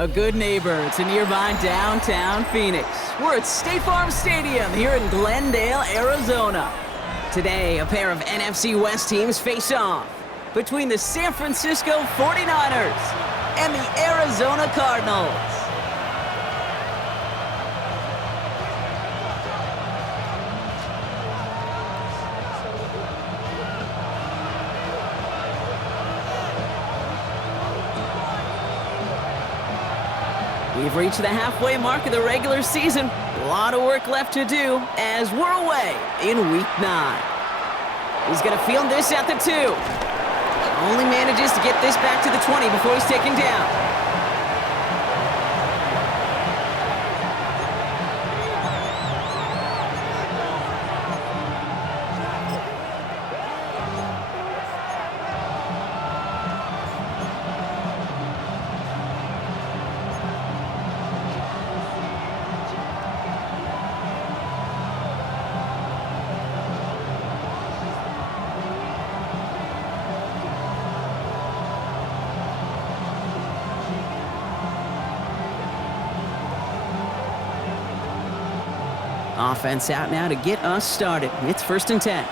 A good neighbor to nearby downtown Phoenix. We're at State Farm Stadium here in Glendale, Arizona. Today, a pair of NFC West teams face off between the San Francisco 49ers and the Arizona Cardinals. We've reached the halfway mark of the regular season. A lot of work left to do as we're away in Week 9. He's going to field this at the 2. Only manages to get this back to the 20 before he's taken down. Offense out now to get us started. It's 1st and 10.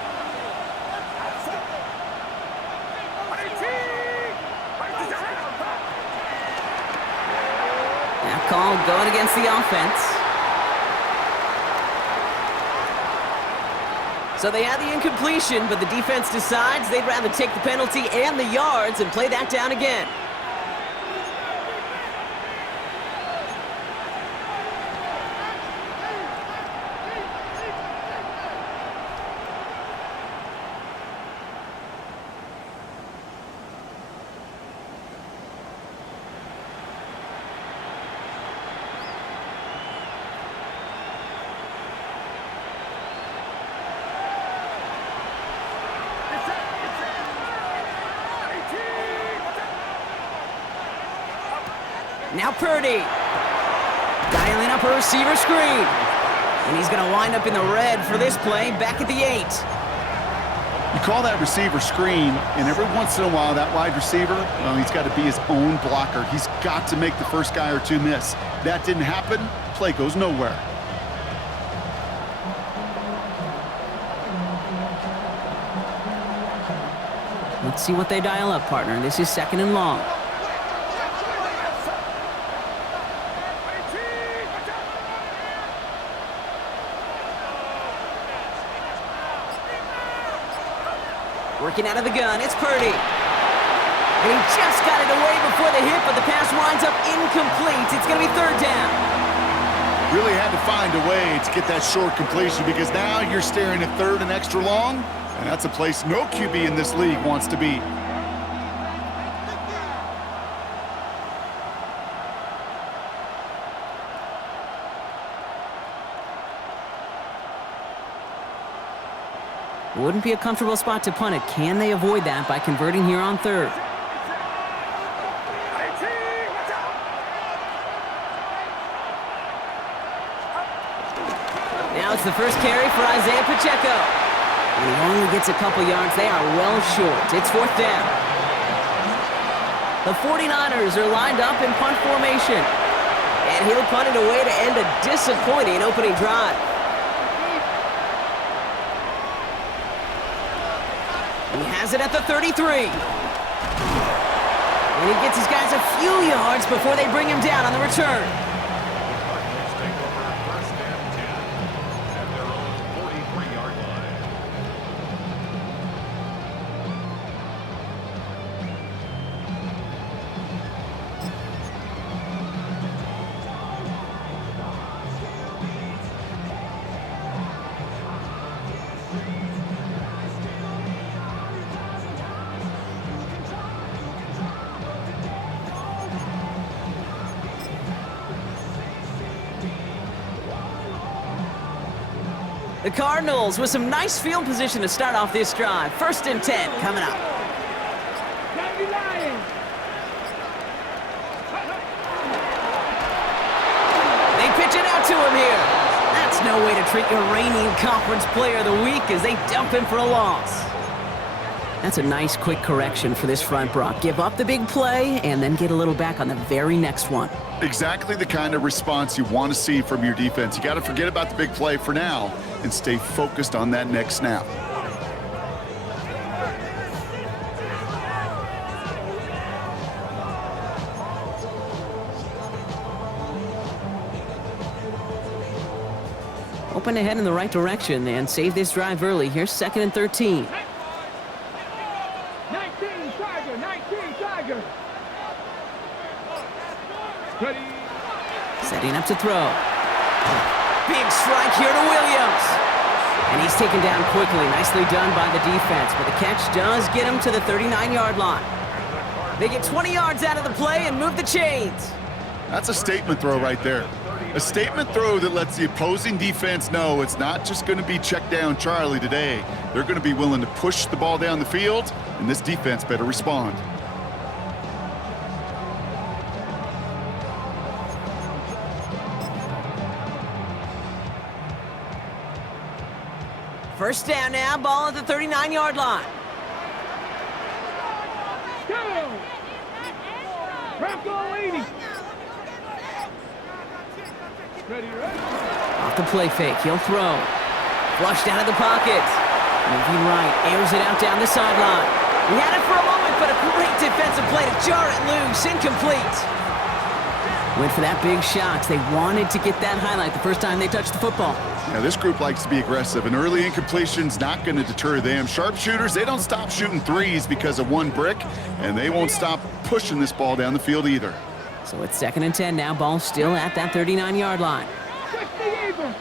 That call going against the offense. So they had the incompletion, but the defense decides they'd rather take the penalty and the yards and play that down again. Now Purdy, dialing up a receiver screen. And he's going to wind up in the red for this play, back at the 8. You call that receiver screen, and every once in a while, that wide receiver, well, he's got to be his own blocker. He's got to make the first guy or two miss. That didn't happen, play goes nowhere. Let's see what they dial up, partner. This is 2nd and long. Working out of the gun, it's Purdy. And he just got it away before the hit, but the pass winds up incomplete. It's going to be 3rd down. Really had to find a way to get that short completion because now you're staring at 3rd and extra long, and that's a place no QB in this league wants to be. Wouldn't be a comfortable spot to punt it. Can they avoid that by converting here on 3rd? Now it's the first carry for Isaiah Pacheco. And he only gets a couple yards. They are well short. It's 4th down. The 49ers are lined up in punt formation. And he'll punt it away to end a disappointing opening drive. He has it at the 33. And he gets his guys a few yards before they bring him down on the return. The Cardinals with some nice field position to start off this drive. 1st and 10 coming up. They pitch it out to him here. That's no way to treat your reigning conference player of the week as they dump him for a loss. That's a nice quick correction for this front, Brock. Give up the big play and then get a little back on the very next one. Exactly the kind of response you want to see from your defense. You got to forget about the big play for now and stay focused on that next snap. Open ahead in the right direction and save this drive early. Here's 2nd and 13. 19 Tiger. Ready. Setting up to throw. Big strike here to Williams. And he's taken down quickly. Nicely done by the defense, but the catch does get him to the 39-yard line. They get 20 yards out of the play and move the chains. That's a statement throw right there. A statement throw that lets the opposing defense know it's not just going to be check down Charlie today. They're going to be willing to push the ball down the field, and this defense better respond. First down now, ball at the 39-yard line. Go! Bronco 80. Ready. Off the play fake, he'll throw. Flushed out of the pocket. Moving right, airs it out down the sideline. He had it for a moment, but a great defensive play to jar it loose. Incomplete. Went for that big shot. They wanted to get that highlight the first time they touched the football. Now, this group likes to be aggressive, and early incompletion's not going to deter them. Sharpshooters, they don't stop shooting threes because of one brick, and they won't stop pushing this ball down the field either. So it's 2nd and 10 now. Ball still at that 39-yard line. 60 Eagles.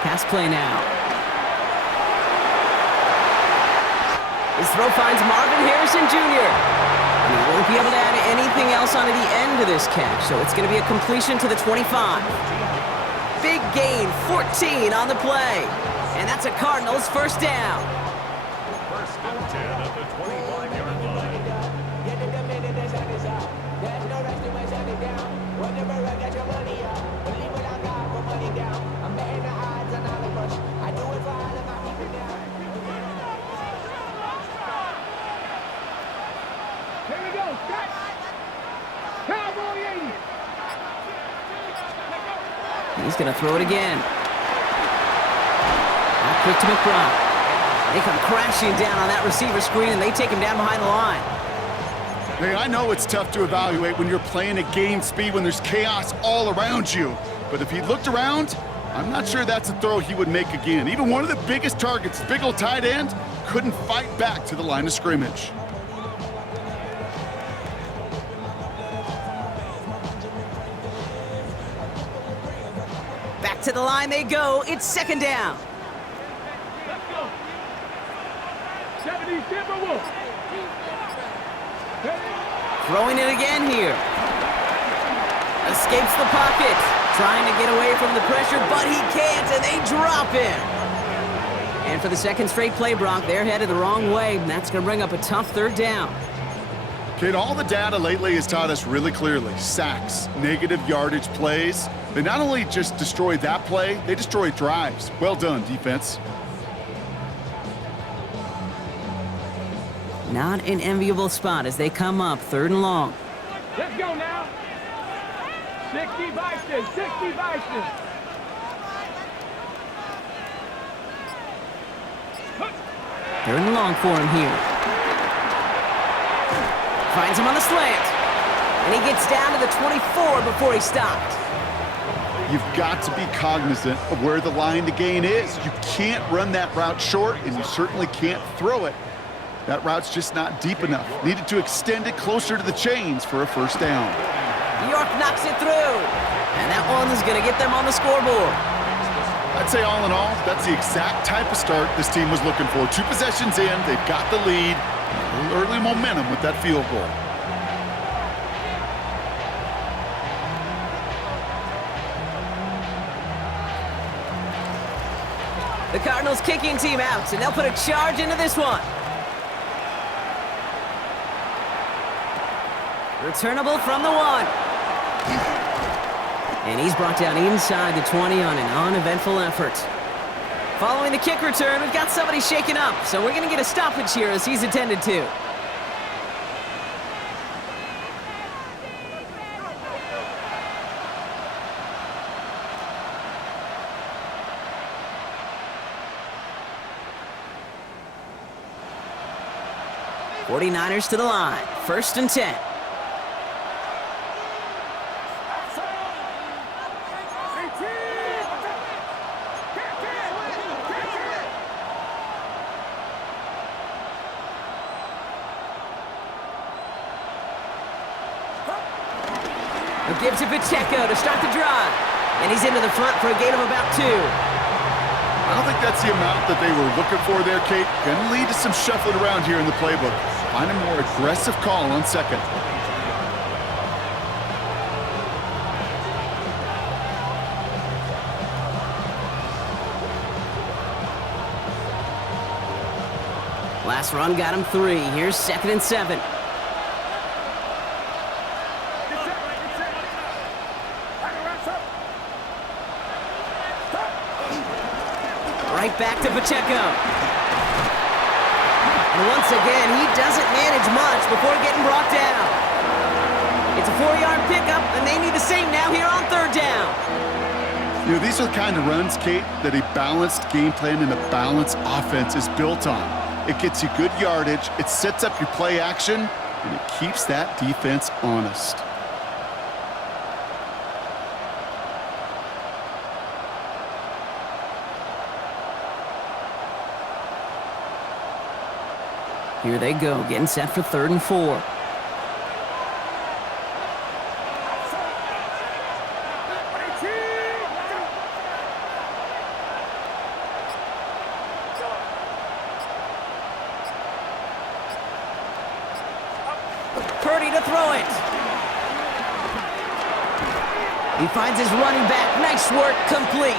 Pass play now. His throw finds Marvin Harrison Jr. And he won't be able to add anything else onto the end of this catch, so it's going to be a completion to the 25. Big gain, 14 on the play. And that's a Cardinals first down. First and 10 at the 25-yard line. Here we go. Set. Cowboy 80. He's going to throw it again. Now quick to McBride. They come crashing down on that receiver screen, and they take him down behind the line. Hey, I know it's tough to evaluate when you're playing at game speed, when there's chaos all around you. But if he looked around, I'm not sure that's a throw he would make again. Even one of the biggest targets, big old tight end, couldn't fight back to the line of scrimmage. Back to the line they go. It's 2nd down. Let's go. 70 Timberwolves. Throwing it again here. Escapes the pocket. Trying to get away from the pressure, but he can't, and they drop him. And for the second straight play, Brock, they're headed the wrong way, and that's going to bring up a tough 3rd down. Kid, all the data lately has taught us really clearly. Sacks, negative yardage plays. They not only just destroy that play, they destroy drives. Well done, defense. Not an enviable spot as they come up 3rd and long. Let's go now. 60 Bison. 60 Bison. 3rd and long for him here. Finds him on the slant. And he gets down to the 24 before he stopped. You've got to be cognizant of where the line to gain is. You can't run that route short, and you certainly can't throw it. That route's just not deep enough. Needed to extend it closer to the chains for a first down. York knocks it through. And that one's going to get them on the scoreboard. I'd say all in all, that's the exact type of start this team was looking for. 2 possessions in, they've got the lead. A little early momentum with that field goal. The Cardinals kicking team out, and they'll put a charge into this one. Returnable from the 1. And he's brought down inside the 20 on an uneventful effort. Following the kick return, we've got somebody shaken up, so we're going to get a stoppage here as he's attended to. '49ers to the line, 1st and 10. A give to Pacheco to start the drive. And he's into the front for a gain of about 2. I don't think that's the amount that they were looking for there, Kate. Going to lead to some shuffling around here in the playbook. Find a more aggressive call on 2nd. Last run got him 3. Here's 2nd and 7. Right back to Pacheco. And once again, he doesn't manage much before getting brought down. It's a 4-yard pickup, and they need the same now here on 3rd down. You know, these are the kind of runs, Kate, that a balanced game plan and a balanced offense is built on. It gets you good yardage, it sets up your play action, and it keeps that defense honest. Here they go, getting set for 3rd and 4. Purdy to throw it. He finds his running back. Nice work, complete.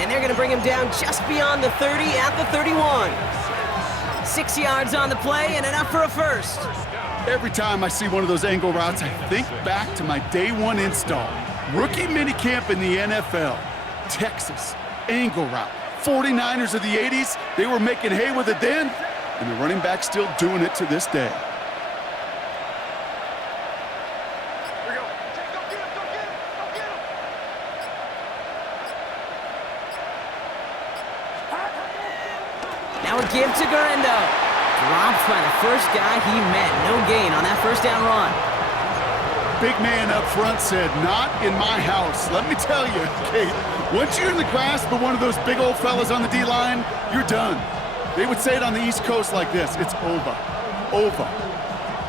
And they're going to bring him down just beyond the 30 at the 31. 6 yards on the play and enough for a 1st. Every time I see one of those angle routes, I think back to my day 1 install. Rookie minicamp in the NFL. Texas, angle route. 49ers of the 80s, they were making hay with it then, and the running back's still doing it to this day. Now a give to Garendo. Dropped by the first guy he met. No gain on that 1st down run. Big man up front said, "Not in my house." Let me tell you, Kate, once you're in the grasp of one of those big old fellas on the D-line, you're done. They would say it on the East Coast like this: it's over. Over.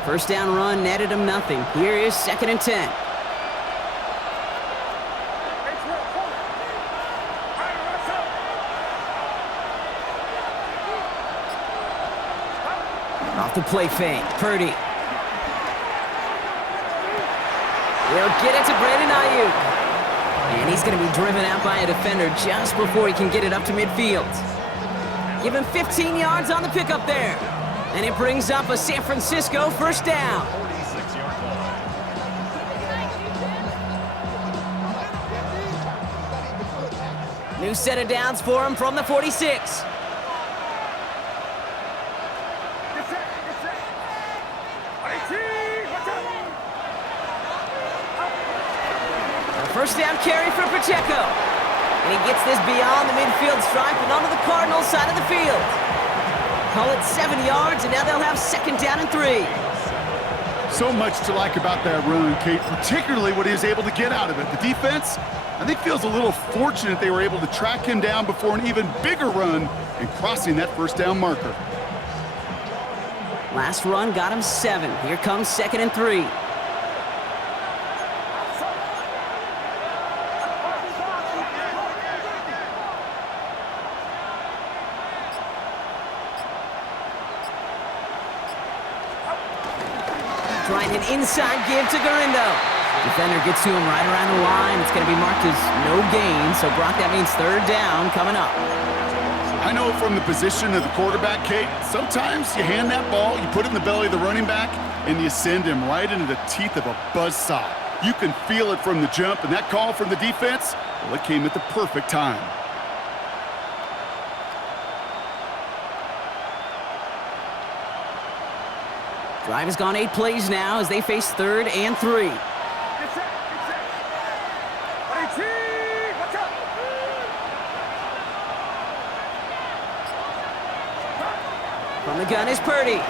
1st down run netted him nothing. Here is 2nd and 10. Off the play fake, Purdy. They'll get it to Brandon Ayuk. And he's going to be driven out by a defender just before he can get it up to midfield. Give him 15 yards on the pickup there. And it brings up a San Francisco 1st down. 46-yard line. New set of downs for him from the 46. First down carry for Pacheco. And he gets this beyond the midfield stripe and onto the Cardinals side of the field. Call it 7 yards, and now they'll have 2nd down and 3. So much to like about that run, Kate, particularly what he was able to get out of it. The defense, I think, feels a little fortunate they were able to track him down before an even bigger run and crossing that 1st down marker. Last run got him 7. Here comes 2nd and 3. Trying an inside give to Garendo. Defender gets to him right around the line. It's going to be marked as no gain. So, Brock, that means 3rd down coming up. I know from the position of the quarterback, Kate, sometimes you hand that ball, you put it in the belly of the running back, and you send him right into the teeth of a buzzsaw. You can feel it from the jump, and that call from the defense, well, it came at the perfect time. Drive has gone 8 plays now as they face 3rd and 3. Get set. Hey, team, watch out. From the gun is Purdy.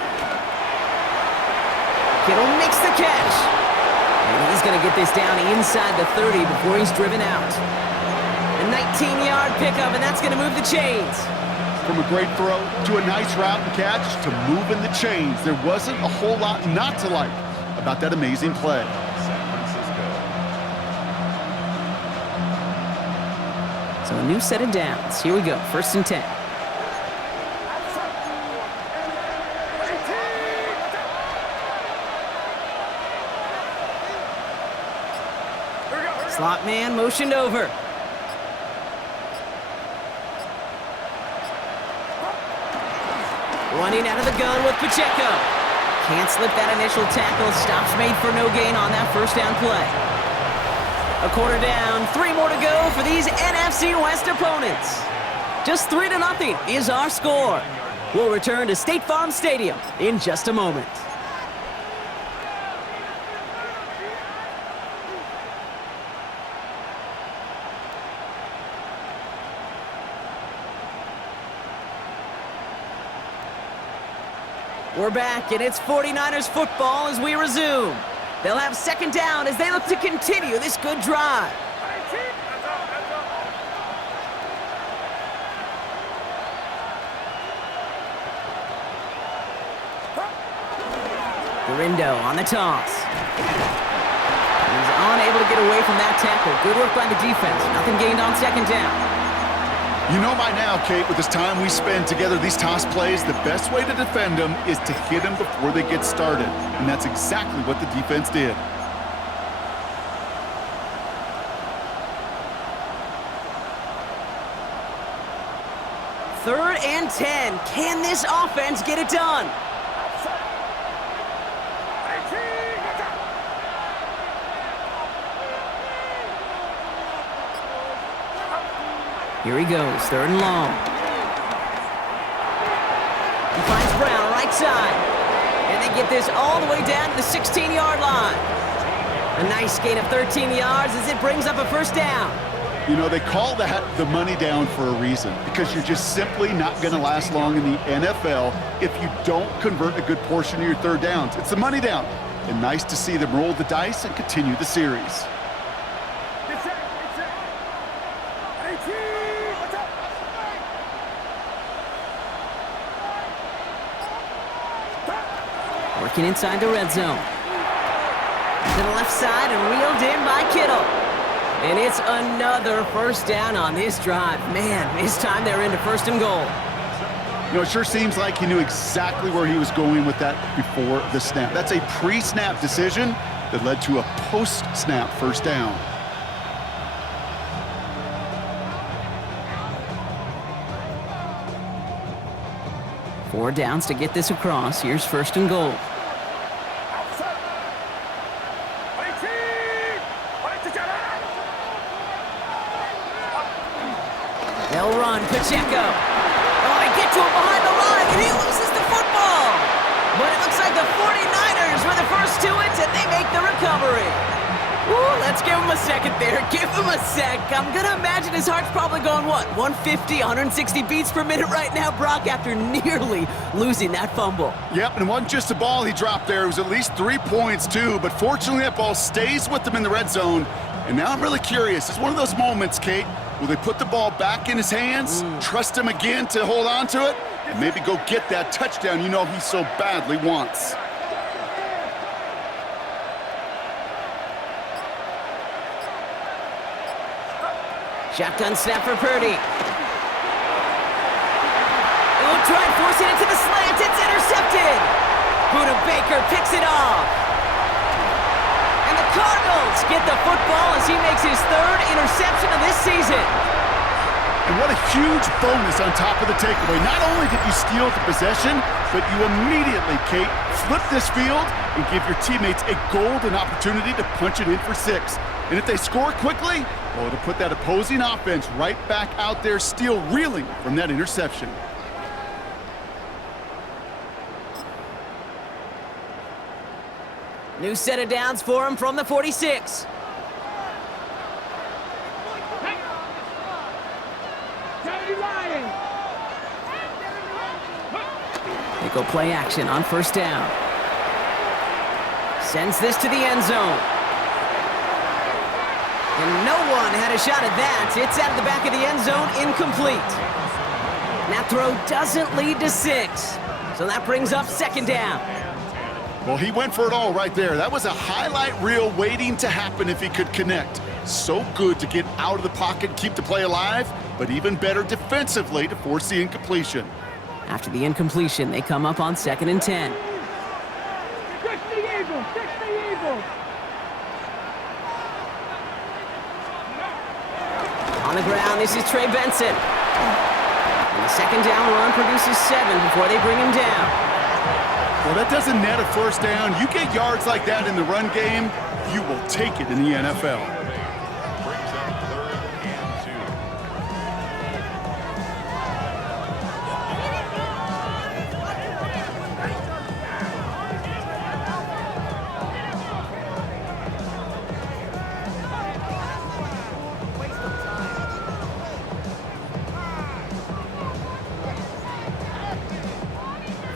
Kittle makes the catch. And he's going to get this down inside the 30 before he's driven out. A 19-yard pickup, and that's going to move the chains. From a great throw to a nice route and catch to moving the chains. There wasn't a whole lot not to like about that amazing play. San Francisco. So a new set of downs. Here we go, 1st and 10. Slot man motioned over. Running out of the gun with Pacheco. Can't slip that initial tackle. Stops made for no gain on that 1st down play. A quarter down, 3 more to go for these NFC West opponents. Just 3-0 is our score. We'll return to State Farm Stadium in just a moment. We're back, and it's 49ers football as we resume. They'll have 2nd down as they look to continue this good drive. Garindo on the toss. He's unable to get away from that tackle. Good work by the defense. Nothing gained on 2nd down. You know by now, Kate, with this time we spend together, these toss plays, the best way to defend them is to hit them before they get started. And that's exactly what the defense did. Third and 10. Can this offense get it done? Here he goes, 3rd and long. He finds Brown, right side. And they get this all the way down to the 16-yard line. A nice gain of 13 yards as it brings up a 1st down. You know, they call that the money down for a reason, because you're just simply not going to last long in the NFL if you don't convert a good portion of your 3rd downs. It's the money down. And nice to see them roll the dice and continue the series. Working inside the red zone. To the left side and reeled in by Kittle. And it's another 1st down on this drive. Man, this time they're into 1st and goal. You know, it sure seems like he knew exactly where he was going with that before the snap. That's a pre-snap decision that led to a post-snap 1st down. Four downs to get this across. Here's 1st and goal. They'll run. Pacheco. Oh, they get to him behind the line, and he loses the football. But it looks like the 49ers were the first to it, and they make the recovery. Ooh, let's give him a second there. Give him a sec. I'm going to imagine his heart's probably going, what, 150, 160 beats per minute right now, Brock, after nearly losing that fumble. Yep, and it wasn't just a ball he dropped there. It was at least 3 points, too. But fortunately, that ball stays with them in the red zone. And now I'm really curious. It's one of those moments, Kate, will they put the ball back in his hands, trust him again to hold on to it, and maybe go get that touchdown you know he so badly wants. Shotgun snap for Purdy. Oh, try and force it into the slant. It's intercepted. Buda Baker picks it off. And the Cardinals get the football as he makes his 3rd interception of this season. And what a huge bonus on top of the takeaway. Not only did you steal the possession, but you immediately, Kate, flip this field and give your teammates a golden opportunity to punch it in for 6. And if they score quickly, well, it'll put that opposing offense right back out there, still reeling from that interception. New set of downs for him from the 46. They go play action on first down. Sends this to the end zone. And no one had a shot at that. It's out of the back of the end zone, incomplete. That throw doesn't lead to 6. So that brings up second down. Well, he went for it all right there. That was a highlight reel waiting to happen if he could connect. So good to get out of the pocket and keep the play alive, but even better defensively to force the incompletion. After the incompletion, they come up on 2nd and 10. On the ground, this is Trey Benson. And the second down run produces 7 before they bring him down. Well, that doesn't net a first down. You get yards like that in the run game, you will take it in the NFL. Brings up 3rd and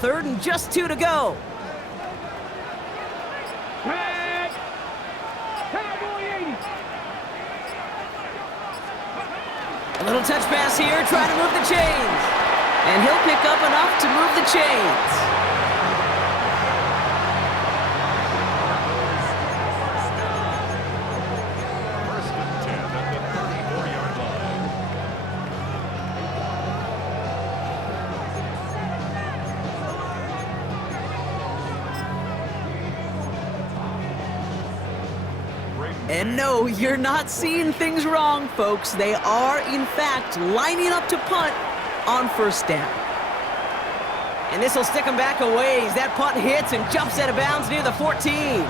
3rd and just 2 to go. A little touch pass here, trying to move the chains. And he'll pick up enough to move the chains. And no, you're not seeing things wrong, folks. They are, in fact, lining up to punt on first down. And this will stick them back a ways. That punt hits and jumps out of bounds near the 14.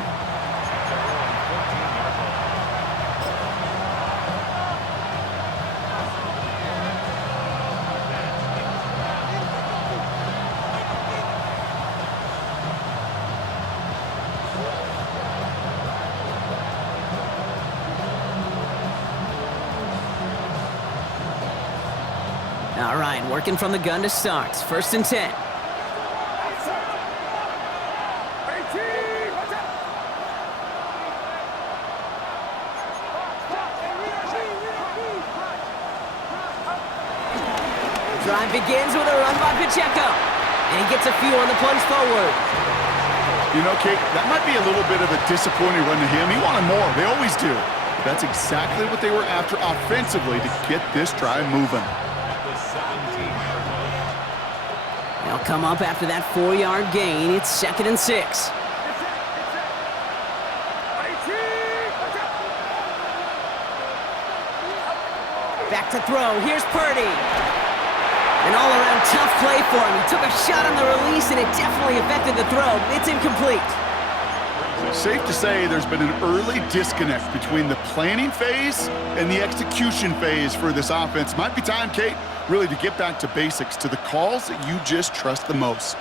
All right, working from the gun to start. 1st and 10. Drive begins with a run by Pacheco. And he gets a few on the plunge forward. You know, Kate, that might be a little bit of a disappointing run to him. He wanted more. They always do. That's exactly what they were after offensively to get this drive moving. They'll come up after that 4-yard gain. It's 2nd and 6. Back to throw. Here's Purdy. An all-around tough play for him. He took a shot on the release, and it definitely affected the throw. It's incomplete. Safe to say there's been an early disconnect between the planning phase and the execution phase for this offense. Might be time, Kate, really to get back to basics, to the calls that you just trust the most.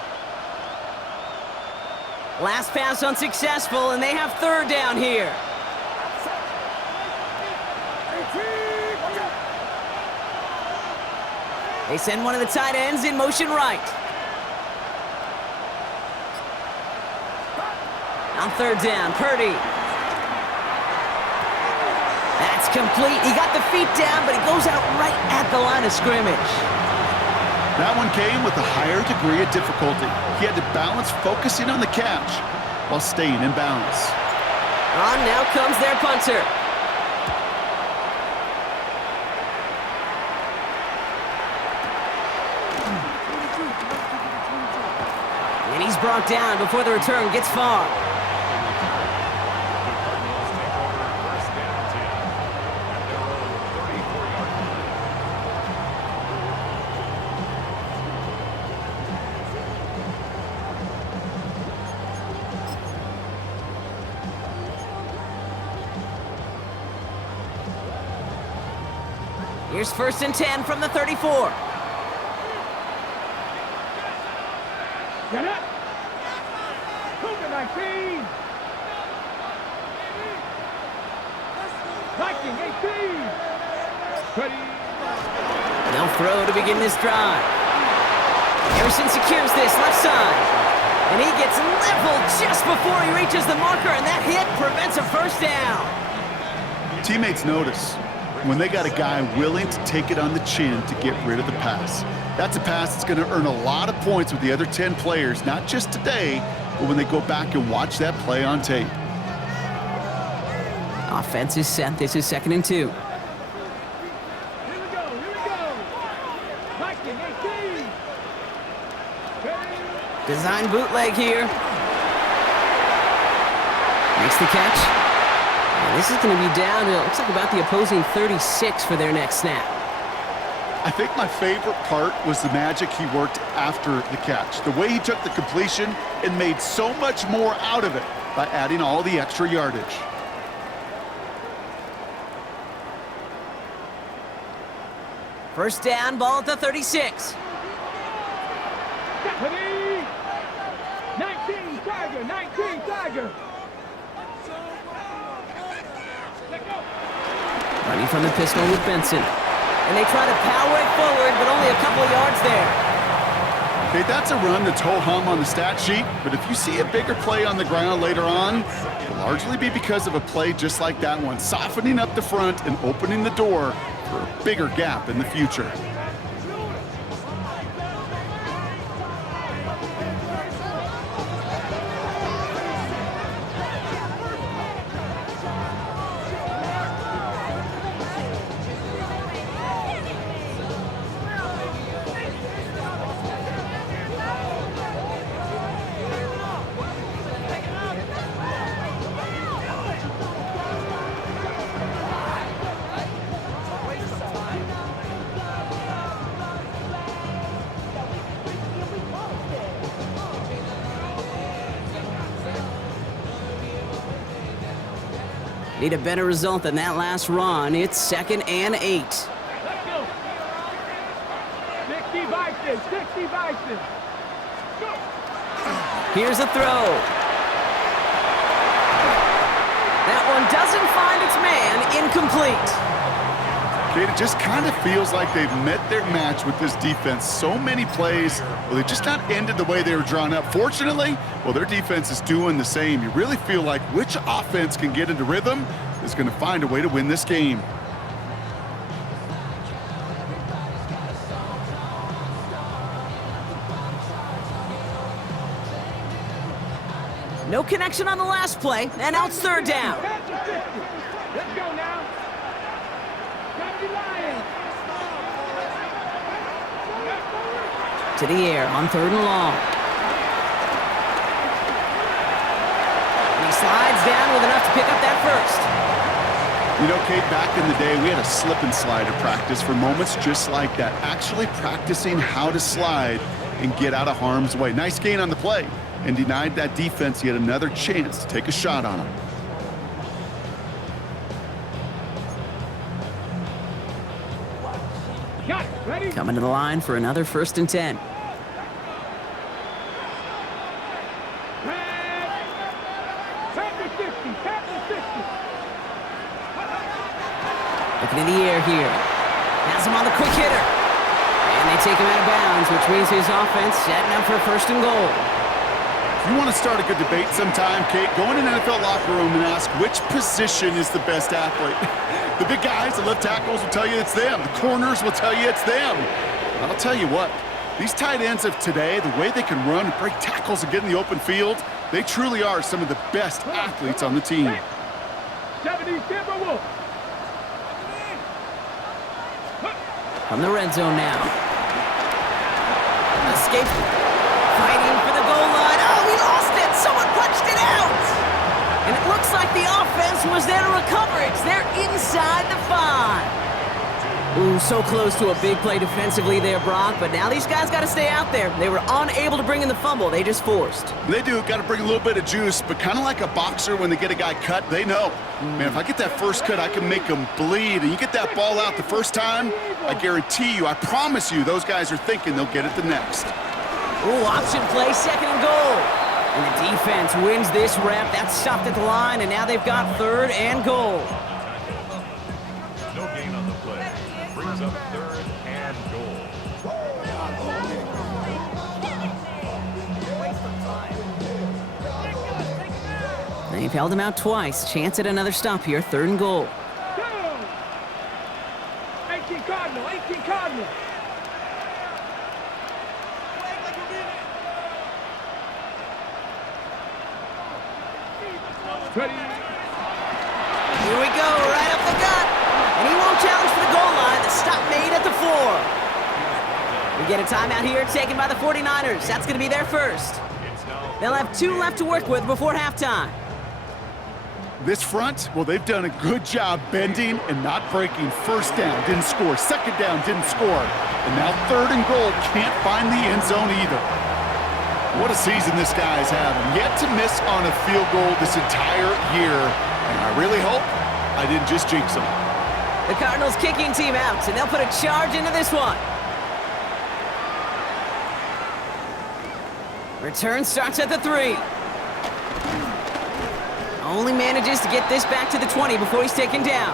Last pass unsuccessful, and they have 3rd down here. They send one of the tight ends in motion right. On 3rd down, Purdy. That's complete. He got the feet down, but he goes out right at the line of scrimmage. That one came with a higher degree of difficulty. He had to balance focusing on the catch while staying in bounds. On now comes their punter. And he's brought down before the return gets far. Here's 1st and 10 from the 34. Get it. Cougar 19. Viking 18. Ready. They'll throw to begin this drive. Harrison secures this left side. And he gets leveled just before he reaches the marker, and that hit prevents a first down. Teammates notice when they got a guy willing to take it on the chin to get rid of the pass. That's a pass that's going to earn a lot of points with the other 10 players, not just today, but when they go back and watch that play on tape. Offense is set. This is 2nd and 2. Here we go. Viking 18. Ready. Design bootleg here. Makes the catch. And this is going to be down to, it looks like about the opposing 36 for their next snap. I think my favorite part was the magic he worked after the catch. The way he took the completion and made so much more out of it by adding all the extra yardage. First down, ball at the 36. Ready. 19 Tiger. 19 Tiger. Let go. Running from the pistol with Benson. And they try to power it forward, but only a couple of yards there. Okay, that's a run that's ho-hum on the stat sheet, but if you see a bigger play on the ground later on, it'll largely be because of a play just like that one, softening up the front and opening the door for a bigger gap in the future. Need a better result than that last run. It's 2nd and 8. Let's go. 60 Vikings. 60 Vikings. Go. Here's a throw. That one doesn't find its man. Incomplete. Okay, it just kind of feels like they've met their match with this defense. So many plays, well, they just not ended the way they were drawn up. Fortunately, well, their defense is doing the same. You really feel like which offense can get into rhythm is going to find a way to win this game. No connection on the last play, and now it's 3rd down. Let's go now. Gotta be lying. To the air on 3rd and long. And he slides down with enough to pick up that first. You know, Kate, back in the day, we had a slip and slide at practice for moments just like that. Actually practicing how to slide and get out of harm's way. Nice gain on the play, and denied that defense yet another chance to take a shot on him. Got it. Ready? Coming to the line for another 1st and 10. Looking in the air here. Has him on the quick hitter. And they take him out of bounds, which means his offense setting up for 1st and goal. If you want to start a good debate sometime, Kate, go in an NFL locker room and ask which position is the best athlete. The big guys, the left tackles will tell you it's them. The corners will tell you it's them. And I'll tell you what, these tight ends of today, the way they can run and break tackles and get in the open field, they truly are some of the best athletes on the team. 70 Timberwolves. From the red zone now. Escape. Fighting for the goal line. Oh, he lost it. Someone punched it out. And it looks like the offense was there to recover it. They're inside the 5. Ooh, so close to a big play defensively there, Brock, but now these guys got to stay out there. They were unable to bring in the fumble. They just forced. They do. Got to bring a little bit of juice, but kind of like a boxer when they get a guy cut, they know. Man, if I get that first cut, I can make them bleed. And you get that ball out the first time, I guarantee you, I promise you, those guys are thinking they'll get it the next. Ooh, option play, 2nd and goal. And the defense wins this rep. That's stopped at the line, and now they've got 3rd and goal. No gain on the play. Brings up 3rd and goal. They've held him out twice. Chance at another stop here. 3rd and goal. Go! 18 Cardinal, 18 Cardinal. Ready? Here we go, right up the gut. And he won't challenge for the goal line. The stop made at the 4. We get a timeout here taken by the 49ers. That's going to be their first. They'll have 2 left to work with before halftime. This front, well, they've done a good job bending and not breaking. 1st down, didn't score. 2nd down, didn't score. And now 3rd and goal, can't find the end zone either. What a season this guy's having. Yet to miss on a field goal this entire year. And I really hope I didn't just jinx him. The Cardinals kicking team out, and they'll put a charge into this one. Return starts at the 3. Only manages to get this back to the 20 before he's taken down.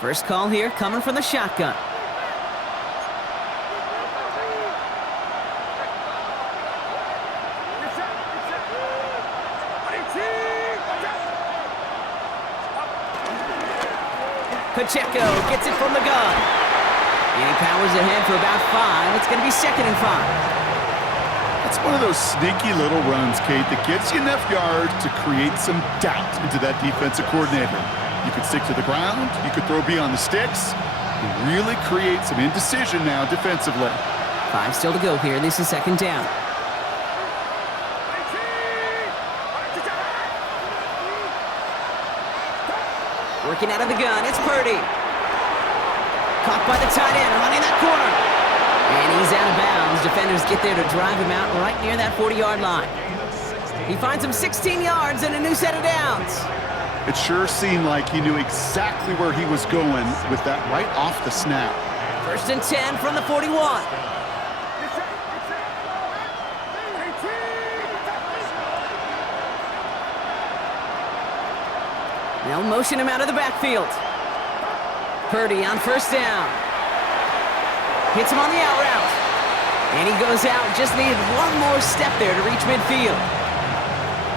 First call here coming from the shotgun. Pacheco gets it from the gun. And he powers ahead for about 5. It's going to be 2nd and 5. It's one of those sneaky little runs, Kate, that gives you enough yards to create some doubt into that defensive coordinator. You could stick to the ground, you could throw beyond the sticks, and really create some indecision now defensively. 5 still to go here. This is 2nd down. Working out of the gun, it's Purdy. Caught by the tight end, running that corner. And he's out of bounds. Defenders get there to drive him out right near that 40-yard line. He finds him 16 yards and a new set of downs. It sure seemed like he knew exactly where he was going with that right off the snap. 1st and 10 from the 41. They'll motion him out of the backfield. Purdy on 1st down. Hits him on the out route. And he goes out, just needed one more step there to reach midfield.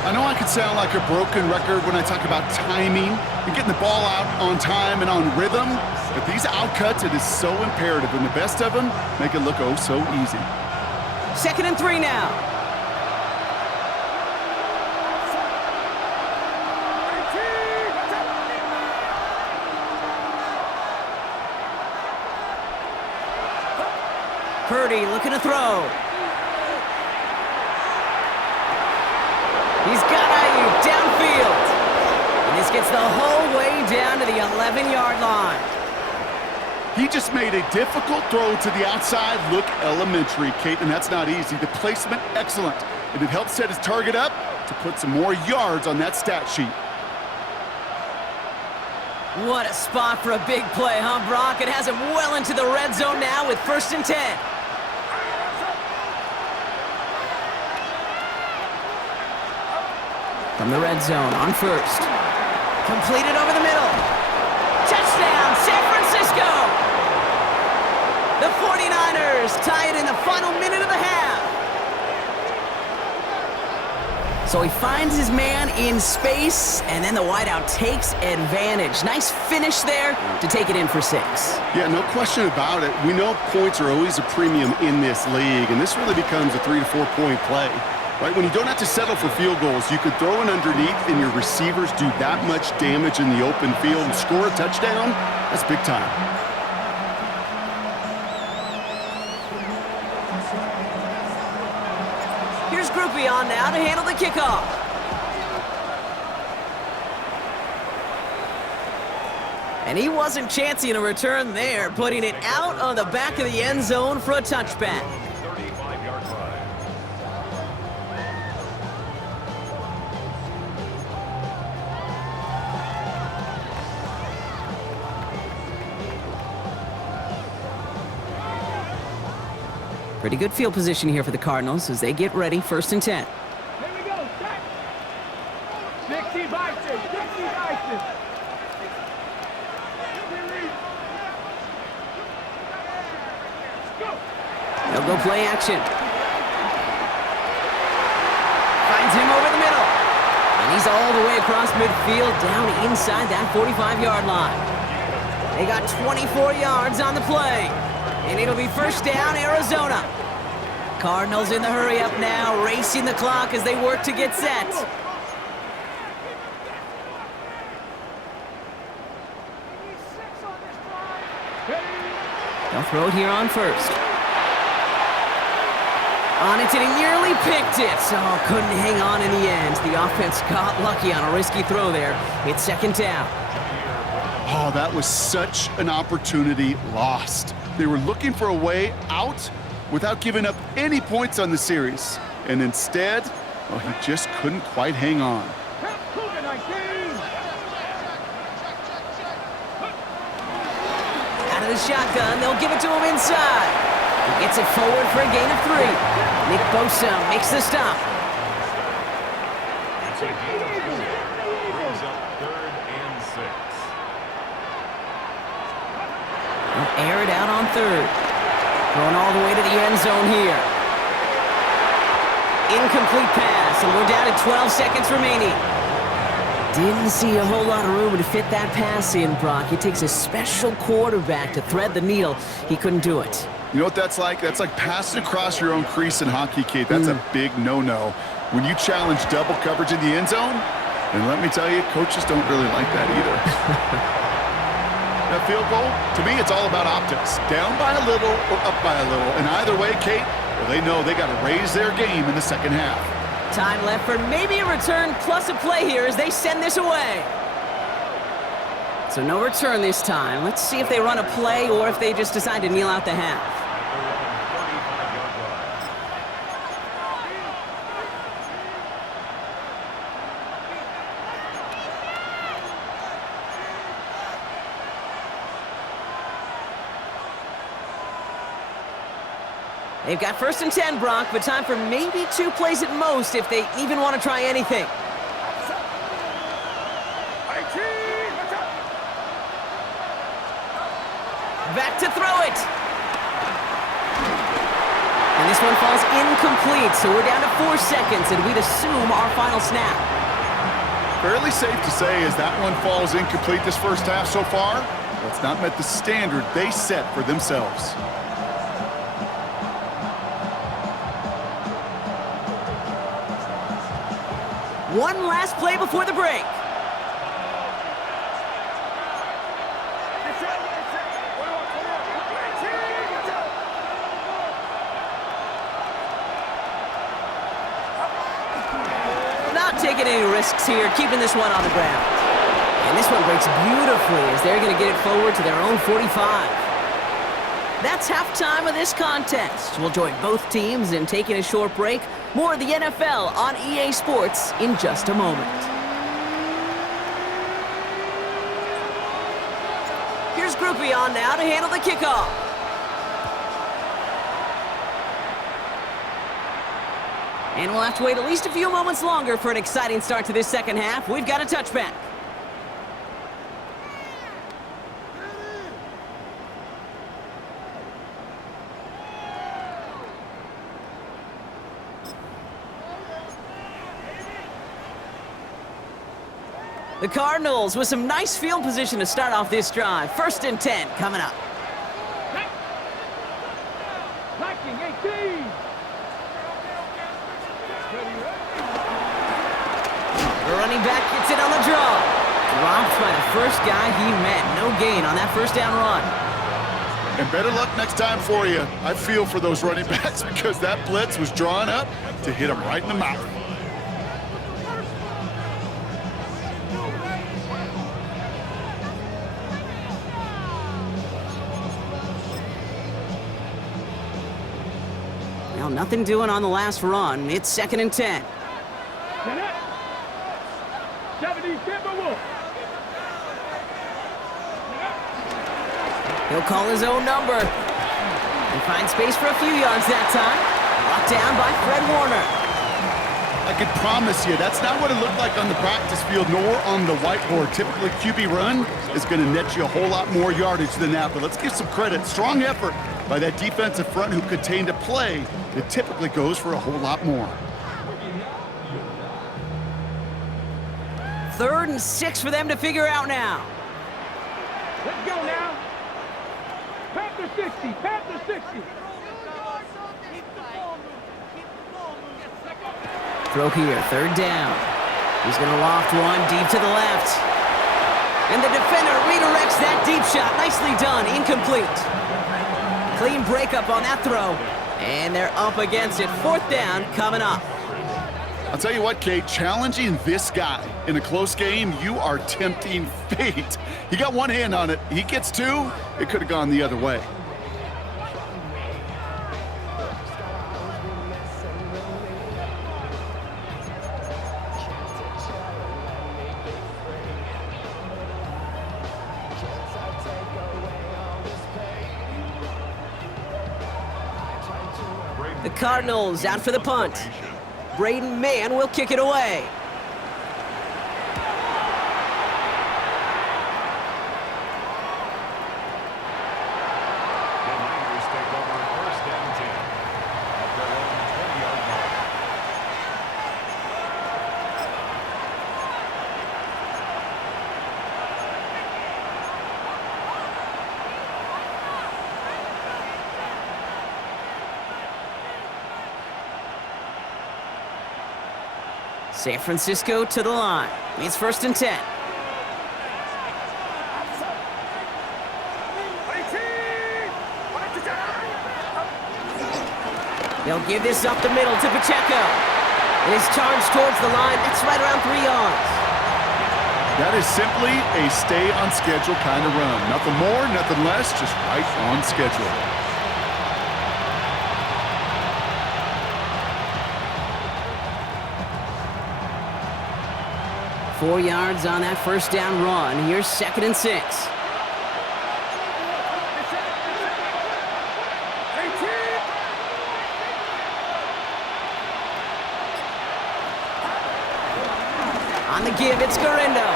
I know I could sound like a broken record when I talk about timing and getting the ball out on time and on rhythm, but these outcuts, it is so imperative, and the best of them make it look oh so easy. 2nd and 3 now. Purdy looking to throw. He's got Ayuk downfield. And this gets the whole way down to the 11-yard line. He just made a difficult throw to the outside look elementary, Kate, and that's not easy. The placement, excellent. And it helped set his target up to put some more yards on that stat sheet. What a spot for a big play, huh, Brock? It has him well into the red zone now with 1st and 10. From the red zone on 1st. Completed over the middle. Touchdown, San Francisco! The 49ers tie it in the final minute of the half. So he finds his man in space, and then the wideout takes advantage. Nice finish there to take it in for 6. Yeah, no question about it. We know points are always a premium in this league, and this really becomes a 3 to 4 point play. Right, when you don't have to settle for field goals, you could throw it underneath and your receivers do that much damage in the open field and score a touchdown. That's big time. Here's Groupie on now to handle the kickoff. And he wasn't chancing a return there, putting it out on the back of the end zone for a touchback. 35-yard line. Pretty good field position here for the Cardinals as they get ready, 1st and 10. Here we go. Set. 60 Bison. 60 Bison. Go. They'll go play action. Finds him over the middle. And he's all the way across midfield, down inside that 45-yard line. They got 24 yards on the play. And it'll be 1st down, Arizona. Cardinals in the hurry-up now, racing the clock as they work to get set. They'll throw it here on 1st. On it, and he nearly picked it. Oh, couldn't hang on in the end. The offense got lucky on a risky throw there. It's 2nd down. Oh, that was such an opportunity lost. They were looking for a way out without giving up any points on the series. And instead, well, he just couldn't quite hang on. Out of the shotgun, they'll give it to him inside. He gets it forward for a gain of 3. Nick Bosa makes the stop. It's a gain of 4. Brings up 3rd and 6. They'll air it out on 3rd. Going all the way to the end zone here. Incomplete pass, and we're down to 12 seconds remaining. Didn't see a whole lot of room to fit that pass in, Brock. It takes a special quarterback to thread the needle. He couldn't do it. You know what that's like? That's like passing across your own crease in hockey, Kate. That's a big no-no. When you challenge double coverage in the end zone, and let me tell you, coaches don't really like that either. That field goal, to me, it's all about optics. Down by a little or up by a little. And either way, Kate, well, they know they got to raise their game in the 2nd half. Time left for maybe a return plus a play here as they send this away. So no return this time. Let's see if they run a play or if they just decide to kneel out the half. They've got 1st and 10, Brock, but time for maybe 2 plays at most if they even want to try anything. Back to throw it. And this one falls incomplete, so we're down to 4 seconds, and we'd assume our final snap. Fairly safe to say as that one falls incomplete this 1st half so far, well, it's not met the standard they set for themselves. One last play before the break. Not taking any risks here, keeping this one on the ground. And this one breaks beautifully as they're going to get it forward to their own 45. That's halftime of this contest. We'll join both teams in taking a short break. More of the NFL on EA Sports in just a moment. Here's Groupie on now to handle the kickoff. And we'll have to wait at least a few moments longer for an exciting start to this 2nd half. We've got a touchback. The Cardinals with some nice field position to start off this drive. 1st and 10 coming up. Blocking 18. The running back gets it on the draw. Dropped by the first guy he met. No gain on that first down run. And better luck next time for you. I feel for those running backs because that blitz was drawn up to hit him right in the mouth. Well, nothing doing on the last run. It's 2nd and 10. 70 Timberwolves. He'll call his own number. He finds space for a few yards that time. Locked down by Fred Warner. I can promise you, that's not what it looked like on the practice field nor on the whiteboard. Typically, QB run is going to net you a whole lot more yardage than that. But let's give some credit. Strong effort by that defensive front who contained a play that typically goes for a whole lot more. 3rd and 6 for them to figure out now. Let's go now. Panther 60. Panther 60. Throw here, 3rd down. He's going to loft one deep to the left. And the defender redirects that deep shot. Nicely done, incomplete. Clean breakup on that throw. And they're up against it. 4th down coming up. I'll tell you what, Kate, challenging this guy in a close game, you are tempting fate. He got one hand on it. He gets two, it could have gone the other way. The Cardinals out for the punt. Braden Mann will kick it away. The Niners take over 1st and 10 at their own 20-yard line. San Francisco to the line. It's 1st and 10. They'll give this up the middle to Pacheco. It is charged towards the line. It's right around 3 yards. That is simply a stay on schedule kind of run. Nothing more, nothing less, just right on schedule. Four yards on that first down run. Here's 2nd and 6. On the give, it's Garindo.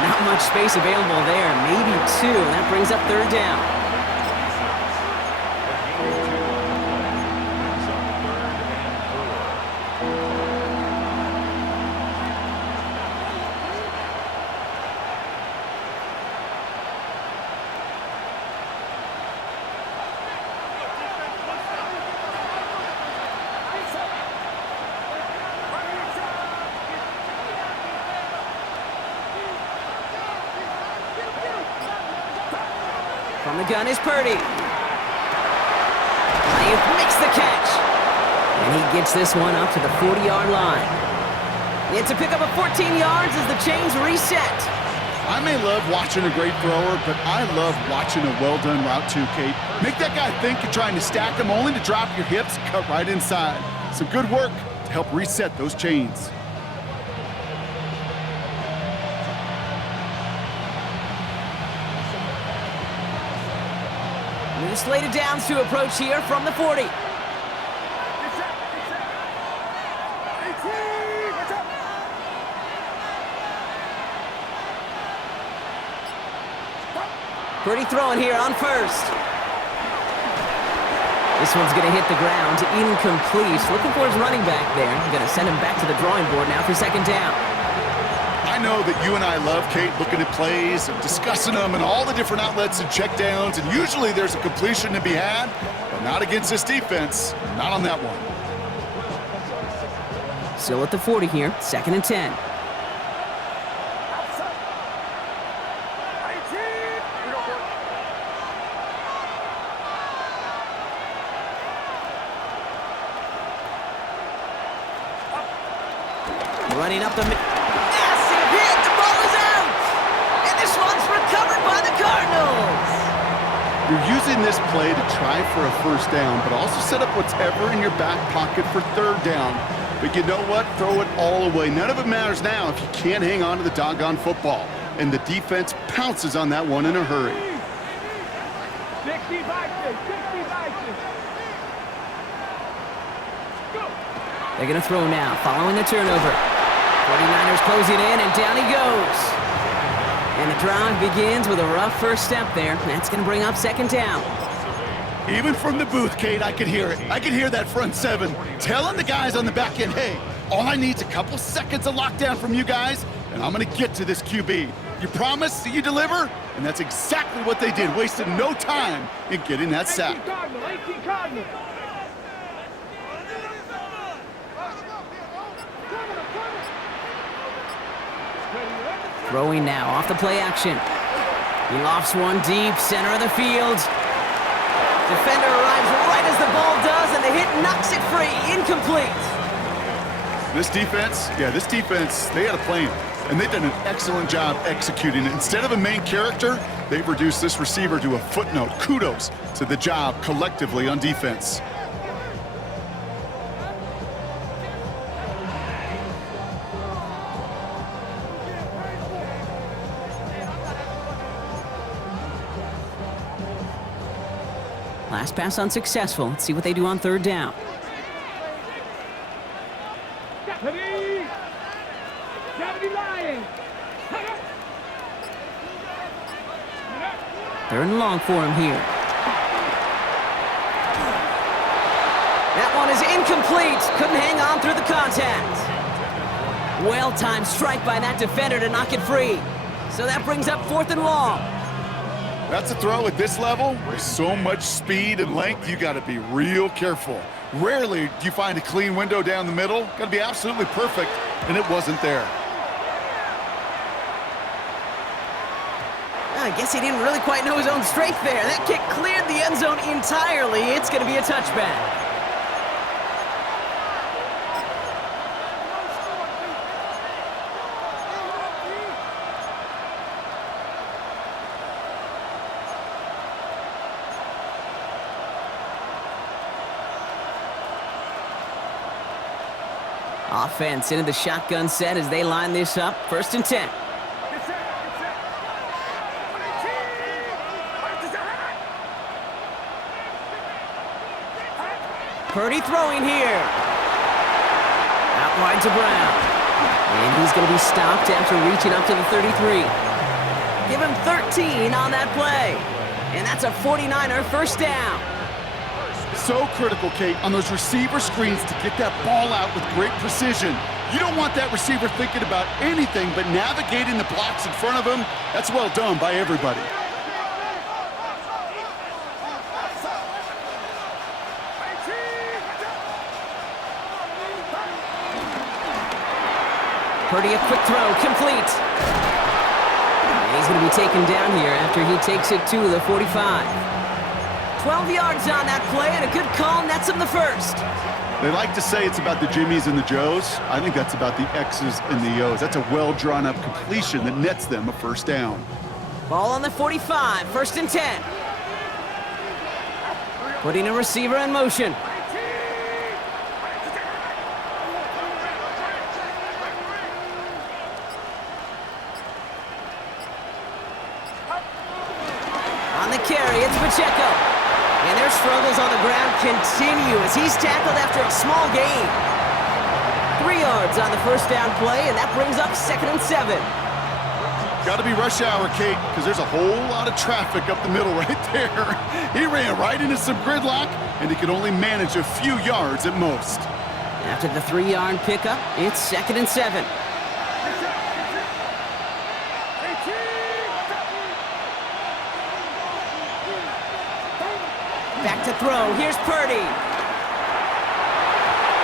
Not much space available there. Maybe 2. That brings up 3rd down. From the gun is Purdy. Ayuk makes the catch. And he gets this one up to the 40-yard line. It's a pickup of 14 yards as the chains reset. I may love watching a great thrower, but I love watching a well-done route too, Kate. Make that guy think you're trying to stack him only to drop your hips and cut right inside. Some good work to help reset those chains. New slated downs to approach here from the 40. Purdy throwing here on 1st. This one's going to hit the ground, incomplete. Looking for his running back there. Going to send him back to the drawing board now for 2nd down. I I know that you and I love, Kate, looking at plays and discussing them and all the different outlets and checkdowns, and usually there's a completion to be had, but not against this defense, not on that one. Still at the 40 here, 2nd and 10. Running up the massive hit. The ball is out. And this one's recovered by the Cardinals. You're using this play to try for a first down, but also set up whatever in your back pocket for 3rd down. But you know what? Throw it all away. None of it matters now if you can't hang on to the doggone football. And the defense pounces on that one in a hurry. 60 Vikings, 60 Vikings. Go. They're going to throw now, following the turnover. 49ers closing in, and down he goes. And the drive begins with a rough first step there. That's going to bring up 2nd down. Even from the booth, Kate, I could hear it. I could hear that front 7 telling the guys on the back end, hey, all I need is a couple seconds of lockdown from you guys, and I'm going to get to this QB. You promise that you deliver? And that's exactly what they did, wasted no time in getting that sack. 18 Cardinals. Throwing now off the play action. He lofts one deep, center of the field. Defender arrives right as the ball does, and the hit knocks it free. Incomplete. This defense, they had a plan, and they've done an excellent job executing it. Instead of a main character, they've reduced this receiver to a footnote. Kudos to the job collectively on defense. Last pass unsuccessful. Let's see what they do on 3rd down. They're in long for him here. That one is incomplete. Couldn't hang on through the contact. Well-timed strike by that defender to knock it free. So that brings up 4th and long. That's a throw at this level. With so much speed and length, you got to be real careful. Rarely do you find a clean window down the middle. Got to be absolutely perfect, and it wasn't there. I guess he didn't really quite know his own strength there. That kick cleared the end zone entirely. It's going to be a touchback. Offense into the shotgun set as they line this up. 1st and 10. Purdy throwing here. Out wide to Brown. And he's going to be stopped after reaching up to the 33. Give him 13 on that play. And that's a 49er first down. So critical, Kate, on those receiver screens to get that ball out with great precision. You don't want that receiver thinking about anything but navigating the blocks in front of him. That's well done by everybody. Purdy, a quick throw, complete. And he's going to be taken down here after he takes it to the 45. 12 yards on that play, and a good call nets him the first. They like to say it's about the Jimmies and the Joes. I think that's about the X's and the O's. That's a well-drawn-up completion that nets them a first down. Ball on the 45, 1st and 10. Putting a receiver in motion. On the carry, it's Pacheco. And their struggles on the ground continue as he's tackled after a small gain. 3 yards on the first down play, and that brings up 2nd and 7. Got to be rush hour, Kate, because there's a whole lot of traffic up the middle right there. He ran right into some gridlock, and he could only manage a few yards at most. After the 3-yard pickup, it's 2nd and 7. to throw. Here's Purdy.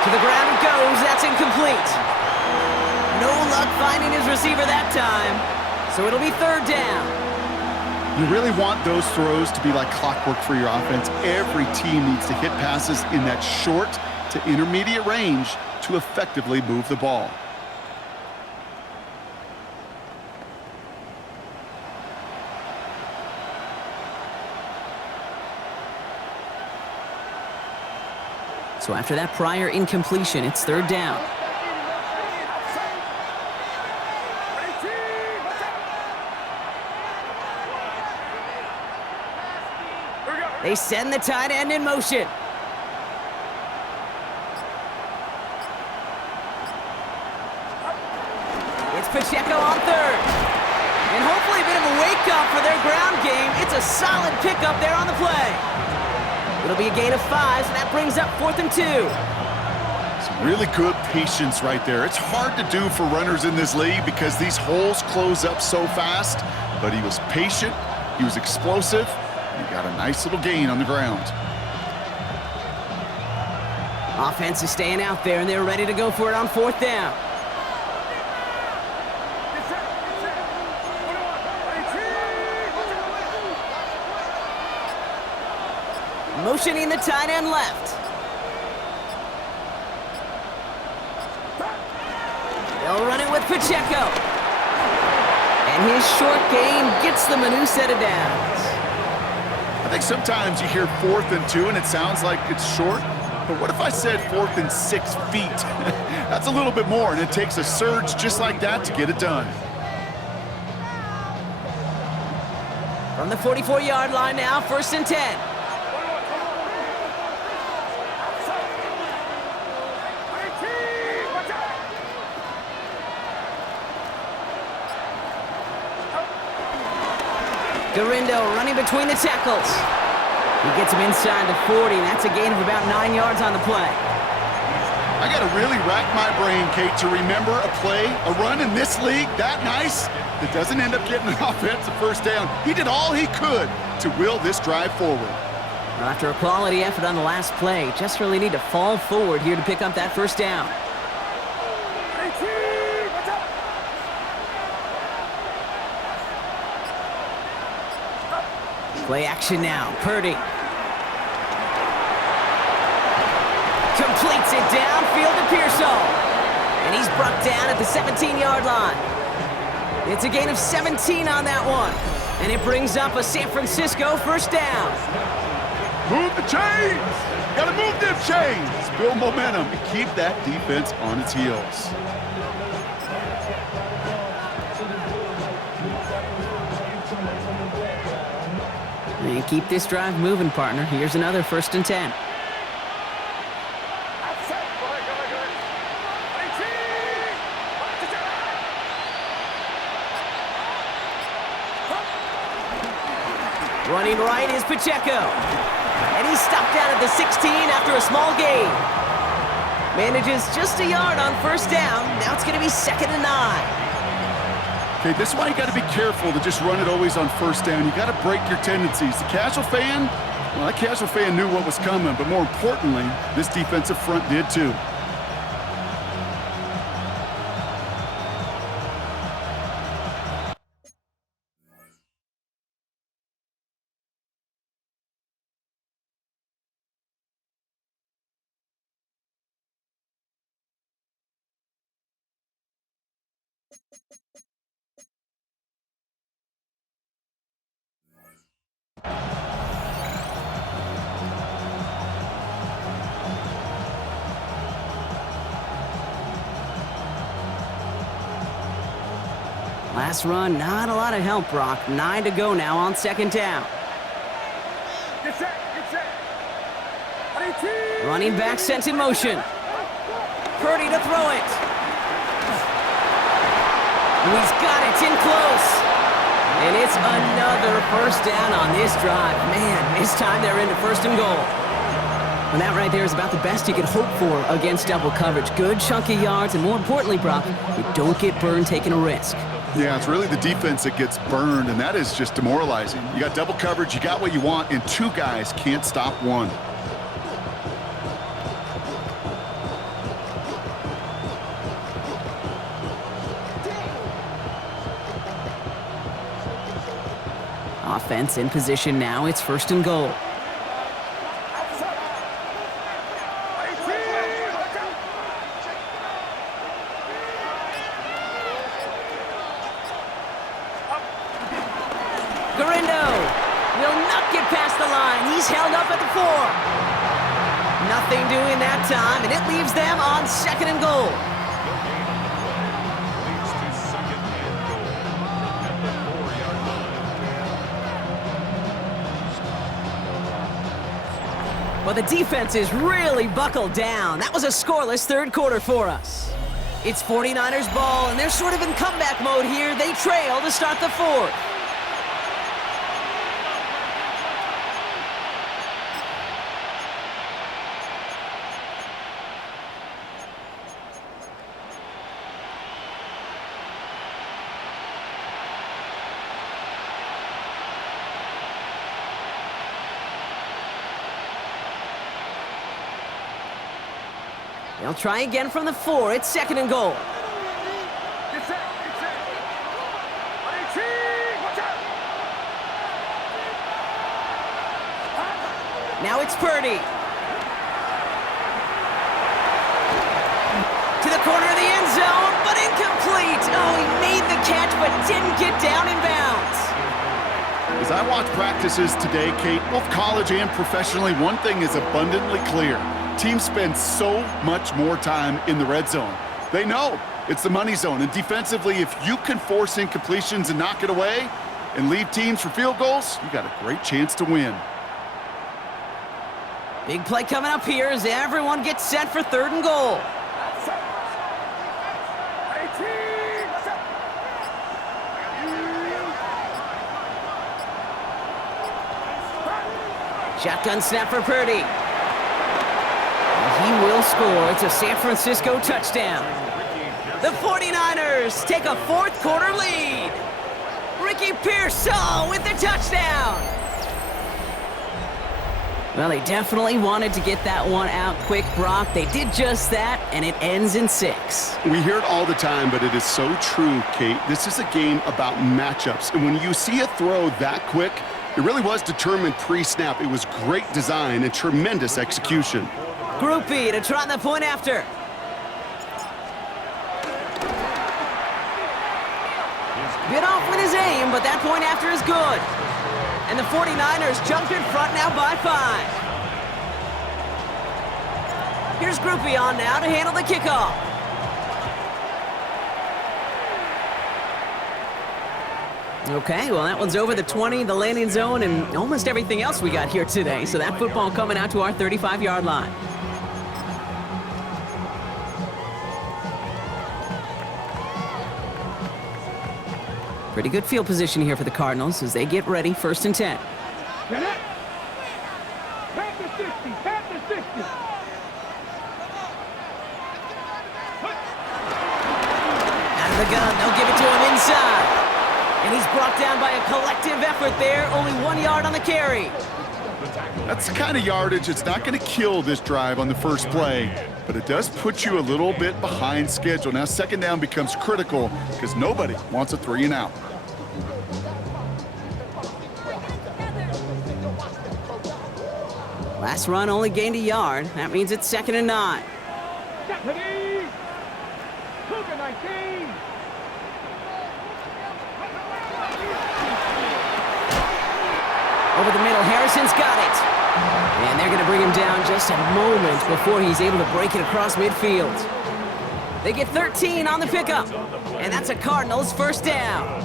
To the ground it goes. That's incomplete. No luck finding his receiver that time. So it'll be third down. You really want those throws to be like clockwork for your offense. Every team needs to hit passes in that short to intermediate range to effectively move the ball. So after that prior incompletion, it's third down. They send the tight end in motion. It's Pacheco on third. And hopefully a bit of a wake-up for their ground game. It's a solid pickup there on the play. It'll be a gain of 5, so that brings up 4th and 2. Some really good patience right there. It's hard to do for runners in this league because these holes close up so fast. But he was patient, he was explosive, and he got a nice little gain on the ground. Offense is staying out there, and they're ready to go for it on 4th down. Motioning the tight end left. They'll run it with Pacheco. And his short gain gets them a new set of downs. I think sometimes you hear 4th and 2 and it sounds like it's short. But what if I said 4th and 6 feet? That's a little bit more, and it takes a surge just like that to get it done. From the 44-yard line now, 1st and 10. Garindo running between the tackles. He gets him inside the 40, and that's a gain of about 9 yards on the play. I got to really rack my brain, Kate, to remember a play, a run in this league that nice that doesn't end up getting an offensive first down. He did all he could to will this drive forward. Well, after a quality effort on the last play, just really need to fall forward here to pick up that first down. Play action now. Purdy. Completes it downfield to Pearsall. And he's brought down at the 17-yard line. It's a gain of 17 on that one. And it brings up a San Francisco first down. Move the chains! Gotta move them chains! Build momentum and keep that defense on its heels. And keep this drive moving, partner. Here's another 1st and 10. Running right is Pacheco. And he's stopped down at the 16 after a small gain. Manages just a yard on 1st down. Now it's going to be 2nd and 9. Okay, this is why you got to be careful to just run it always on 1st down. You got to break your tendencies. The casual fan, well, that casual fan knew what was coming, but more importantly, this defensive front did too. Last run, not a lot of help, Brock. 9 to go now on 2nd down. Get set, get set. Running back sent in motion. Purdy to throw it. He's got it in close. And it's another first down on this drive. Man, this time they're into 1st and goal. And that right there is about the best you could hope for against double coverage. Good chunky yards, and more importantly, Brock, you don't get burned taking a risk. Yeah, it's really the defense that gets burned, and that is just demoralizing. You got double coverage, you got what you want, and two guys can't stop one. Offense in position now. It's 1st and goal. He's held up at the 4. Nothing doing that time, and it leaves them on 2nd and goal. Leads to 2nd and goal at the 4-yard line. Well, the defense is really buckled down. That was a scoreless 3rd quarter for us. It's 49ers ball, and they're sort of in comeback mode here. They trail to start the 4th. They'll try again from the 4. It's 2nd and goal. Now it's Purdy. To the corner of the end zone, but incomplete. Oh, he made the catch, but didn't get down in bounds. As I watch practices today, Kate, both college and professionally, one thing is abundantly clear. Teams spend so much more time in the red zone. They know it's the money zone, and defensively, if you can force incompletions and knock it away and leave teams for field goals, you got a great chance to win. Big play coming up here as everyone gets set for 3rd and goal. Shotgun snap for Purdy. He will score. It's a San Francisco touchdown. The 49ers take a 4th quarter lead. Ricky Pearsall with the touchdown. Well, they definitely wanted to get that one out quick, Brock. They did just that, and it ends in 6. We hear it all the time, but it is so true, Kate. This is a game about matchups, and when you see a throw that quick, it really was determined pre-snap. It was great design and tremendous execution. Groupie to try the point after. Bit off with his aim, but that point after is good. And the 49ers jump in front now by 5. Here's Groupie on now to handle the kickoff. Okay, well, that one's over the 20, the landing zone, and almost everything else we got here today. So that football coming out to our 35-yard line. Pretty good field position here for the Cardinals as they get ready, 1st and 10. Back to 60, back to 60. Out of the gun, they'll give it to him inside. And he's brought down by a collective effort there, only 1 yard on the carry. That's the kind of yardage that's not going to kill this drive on the first play, but it does put you a little bit behind schedule. Now 2nd down becomes critical because nobody wants a 3 and out. Last run only gained a yard. That means it's 2nd and 9. Deputy! Cougar 19! Over the middle, Harrison's got it. And they're going to bring him down just a moment before he's able to break it across midfield. They get 13 on the pickup, and that's a Cardinals 1st down.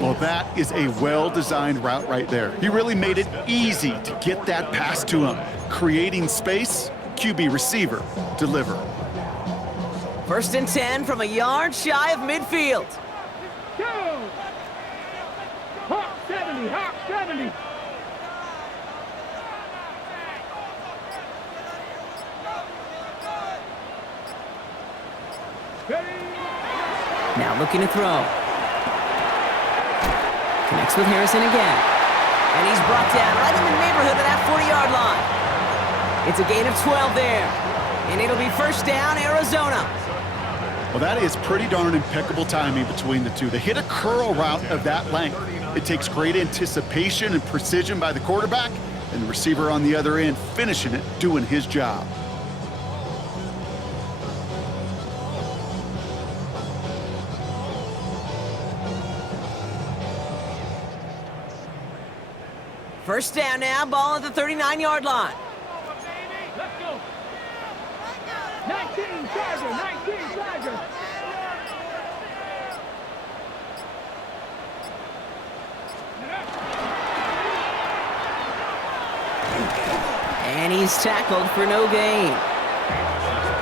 Well, that is a well-designed route right there. He really made it easy to get that pass to him. Creating space, QB receiver, deliver. 1st and 10 from a yard shy of midfield. Go! Hawk 70, Hawk 70. Now looking to throw. Connects with Harrison again. And he's brought down right in the neighborhood of that 40-yard line. It's a gain of 12 there. And it'll be first down, Arizona. Well, that is pretty darn impeccable timing between the two. They hit a curl route of that length. It takes great anticipation and precision by the quarterback, and the receiver on the other end finishing it, doing his job. First down now, ball at the 39-yard line. Let's go. 19 Charger, 19 Charger. And he's tackled for no gain.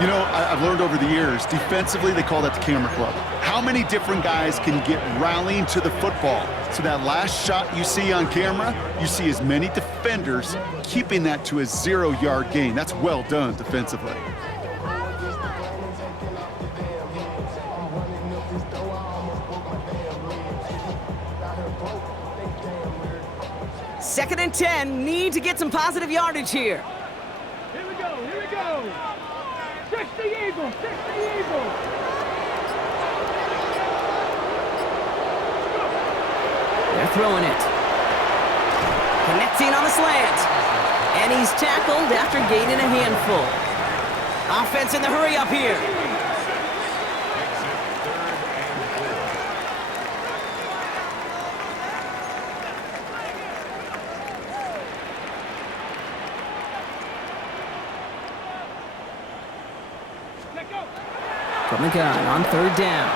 You know, I've learned over the years, defensively, they call that the camera club. How many different guys can get rallying to the football? So that last shot you see on camera, you see as many defenders keeping that to a 0-yard gain. That's well done defensively. Second and 10, need to get some positive yardage here. Here we go, here we go. 60 Eagles, 60 Eagles. They're throwing it. Connecting on the slant. And he's tackled after gaining a handful. Offense in the hurry up here. From the gun on third down.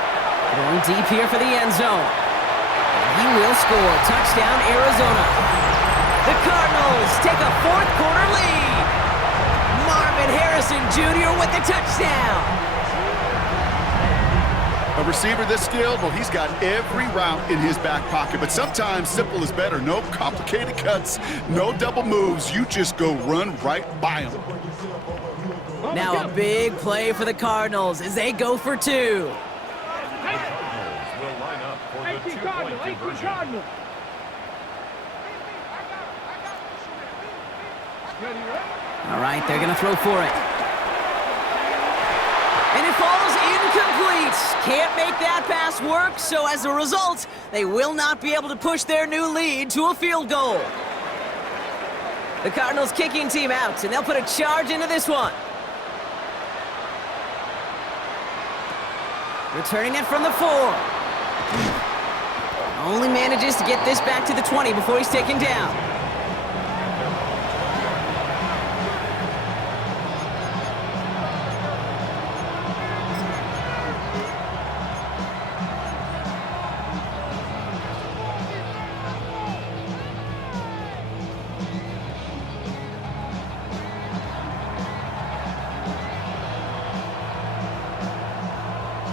Going deep here for the end zone. And he will score. Touchdown, Arizona. The Cardinals take a fourth-quarter lead. Marvin Harrison Jr. with the touchdown. A receiver this skilled, well, he's got every route in his back pocket, but sometimes simple is better. No complicated cuts, no double moves. You just go run right by him. Now a big play for the Cardinals as they go for two. Cardinals will line up for the 18 two-point Cardinals, 18 conversion. Cardinals. Ready, ready? All right, they're going to throw for it. And it falls incomplete. Can't make that pass work, so as a result, they will not be able to push their new lead to a field goal. The Cardinals kicking team out, and they'll put a charge into this one. Returning it from the 4. Only manages to get this back to the 20 before he's taken down.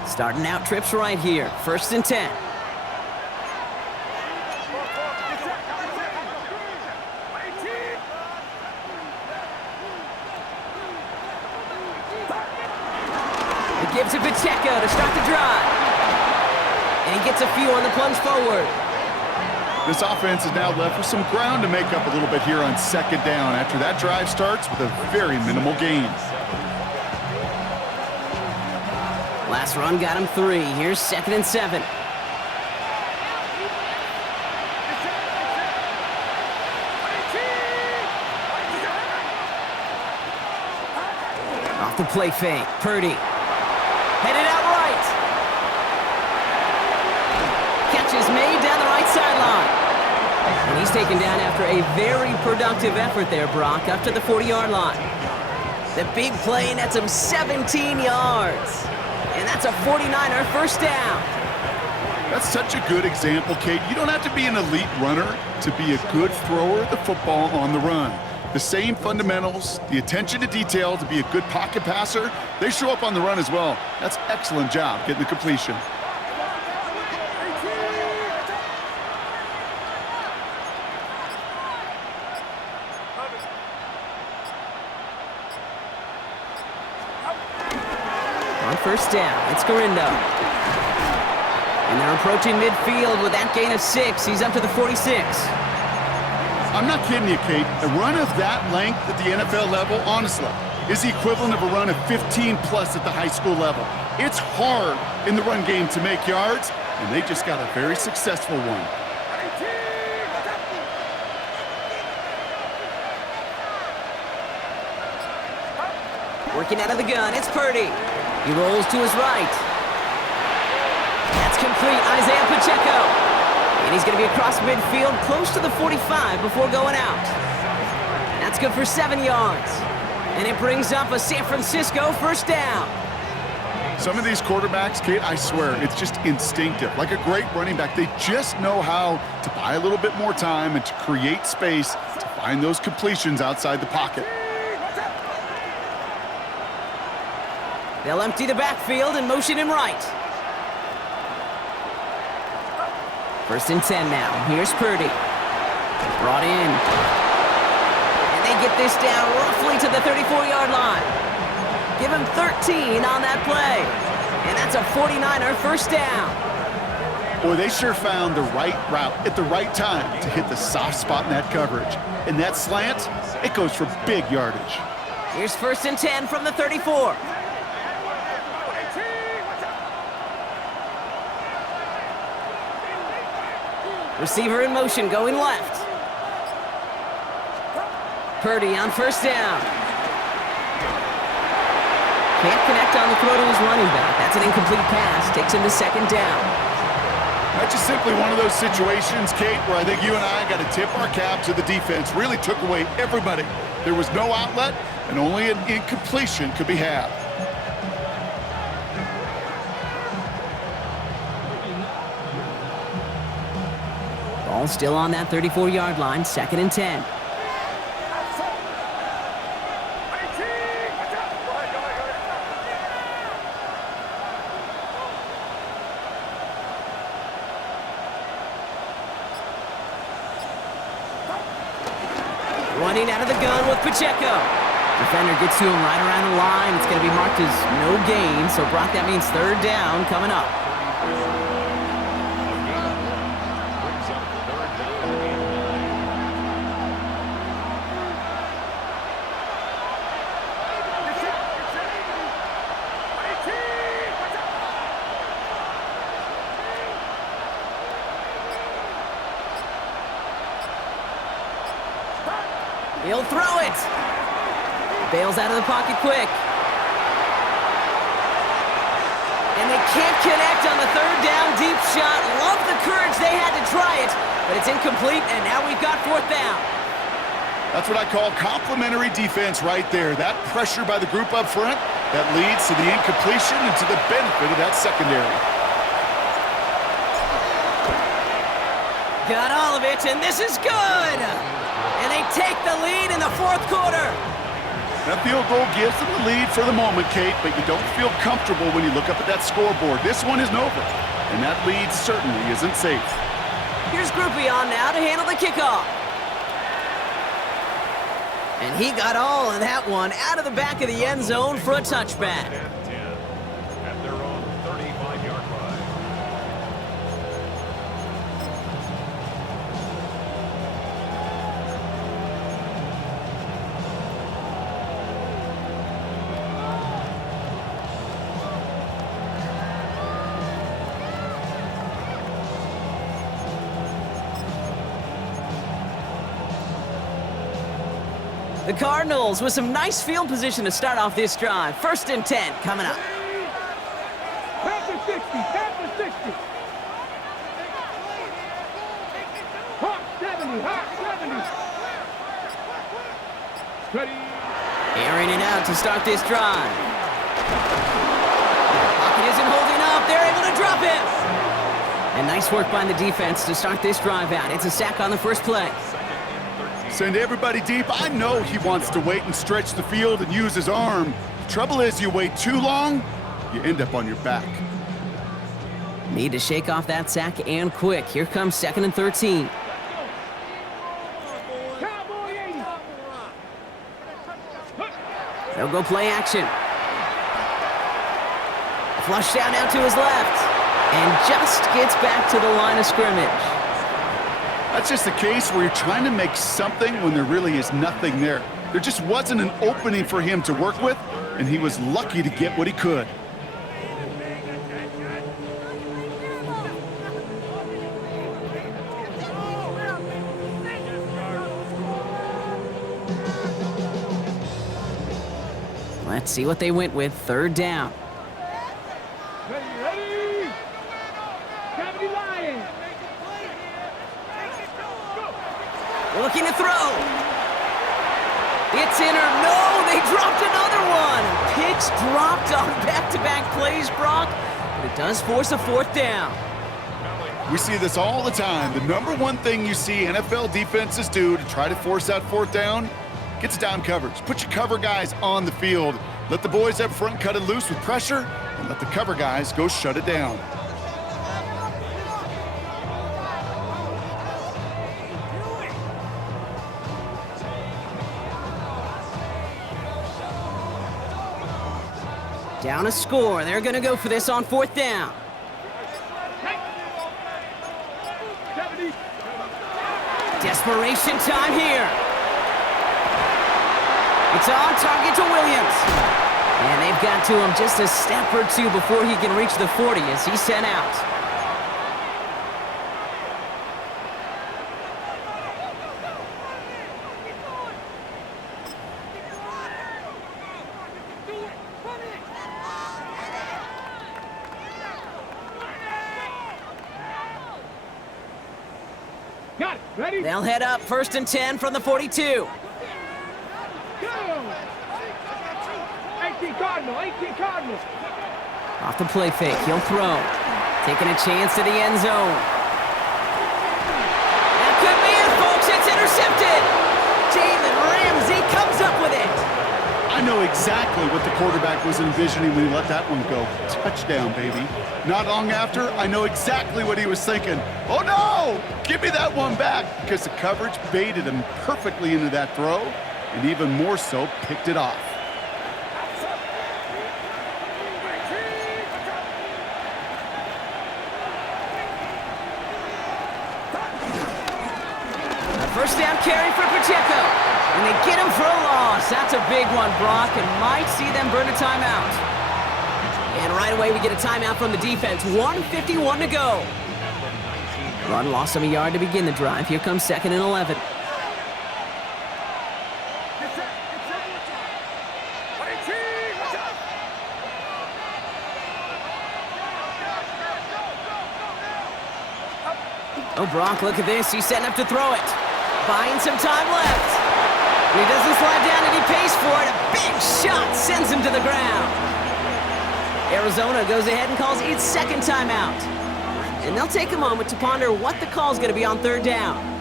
Starting out trips right here. First and 10. It gives to Pacheco to start the drive. And he gets a few on the plunge forward. This offense is now left with some ground to make up a little bit here on second down after that drive starts with a very minimal gain. Last run got him 3. Here's second and 7. Off the play fake. Purdy. Headed out right. Catch is made down the right sideline. And he's taken down after a very productive effort there, Brock, up to the 40-yard line. The big play, and that's him 17 yards. And that's a 49er first down. That's such a good example, Kate. You don't have to be an elite runner to be a good thrower of the football on the run. The same fundamentals, the attention to detail to be a good pocket passer, they show up on the run as well. That's an excellent job getting the completion. On first down, it's Garindo. And they're approaching midfield with that gain of 6. He's up to the 46. I'm not kidding you, Kate. A run of that length at the NFL level, honestly, is the equivalent of a run of 15-plus at the high school level. It's hard in the run game to make yards, and they just got a very successful one. Working out of the gun, it's Purdy. He rolls to his right. That's complete, Isaiah Pacheco. And he's going to be across midfield, close to the 45 before going out. That's good for 7 yards. And it brings up a San Francisco first down. Some of these quarterbacks, Kate, I swear, it's just instinctive. Like a great running back, they just know how to buy a little bit more time and to create space to find those completions outside the pocket. They'll empty the backfield and motion him right. 1st and 10 now. Here's Purdy. Brought in. And they get this down roughly to the 34-yard line. Give him 13 on that play. And that's a 49er first down. Boy, they sure found the right route at the right time to hit the soft spot in that coverage. And that slant, it goes for big yardage. Here's 1st and 10 from the 34. Receiver in motion, going left. Purdy on 1st down. Can't connect on the throw to his running back. That's an incomplete pass. Takes him to 2nd down. That's just simply one of those situations, Kate, where I think you and I got to tip our cap to the defense. Really took away everybody. There was no outlet, and only an incompletion could be had. Ball still on that 34-yard line, 2nd and 10. Running out of the gun with Pacheco. Defender gets to him right around the line. It's going to be marked as no gain, so Brock, that means 3rd down coming up. He'll throw it. Bails out of the pocket quick. And they can't connect on the 3rd down deep shot. Love the courage they had to try it, but it's incomplete, and now we've got 4th down. That's what I call complimentary defense right there. That pressure by the group up front, that leads to the incompletion and to the benefit of that secondary. Got all of it, and this is good. And they take the lead in the 4th quarter. That field goal gives them the lead for the moment, Kate, but you don't feel comfortable when you look up at that scoreboard. This one isn't over, and that lead certainly isn't safe. Here's Groupie on now to handle the kickoff. And he got all of that one out of the back of the end zone for a touchback. At their own 35-yard line. The Cardinals with some nice field position to start off this drive. 1st and 10 coming up. Past the 60, past the 60. Hot 70, hot 70. Steady. Airing it out to start this drive. Pocket isn't holding up. They're able to drop it. And nice work by the defense to start this drive out. It's a sack on the first play. Send everybody deep. I know he wants to wait and stretch the field and use his arm. The trouble is, you wait too long, you end up on your back. Need to shake off that sack and quick. Here comes 2nd and 13. Cowboy 80. They'll go play action. Flush down out to his left. and just gets back to the line of scrimmage. That's just a case where you're trying to make something when there really is nothing there. There just wasn't an opening for him to work with, and he was lucky to get what he could. Let's see what they went with. Third down. Ready? Cavity Lions. Looking to throw. It's in or no, they dropped another one. Picks dropped on back-to-back plays, Brock, but it does force a fourth down. We see this all the time. The number one thing you see NFL defenses do to try to force that fourth down, gets down coverage. Put your cover guys on the field. Let the boys up front cut it loose with pressure, and let the cover guys go shut it down. Down a score. They're going to go for this on fourth down. Desperation time here. It's on target to Williams. And they've got to him just a step or two before he can reach the 40 as he's sent out. Got it. Ready? They'll head up 1st and 10 from the 42. Go! 18 Cardinals. 18 Cardinals. Off the play fake, he'll throw. Taking a chance to the end zone. That could be it, folks. It's intercepted. Jalen Ramsey comes up with it. I know exactly what the quarterback was envisioning when he let that one go. Touchdown, baby. Not long after, I know exactly what he was thinking. Oh, no! Give me that one back, because the coverage baited him perfectly into that throw, and even more so, picked it off. First down carry for Pacheco. And they get him for a loss. That's a big one, Brock, and might see them burn a timeout. And right away we get a timeout from the defense. 1:51 to go. Run lost him a yard to begin the drive. Here comes 2nd and 11. Oh, Brock, look at this. He's setting up to throw it. Buying some time left. And he doesn't slide down and he pays for it. A big shot sends him to the ground. Arizona goes ahead and calls its second timeout. And they'll take a moment to ponder what the call's going to be on third down.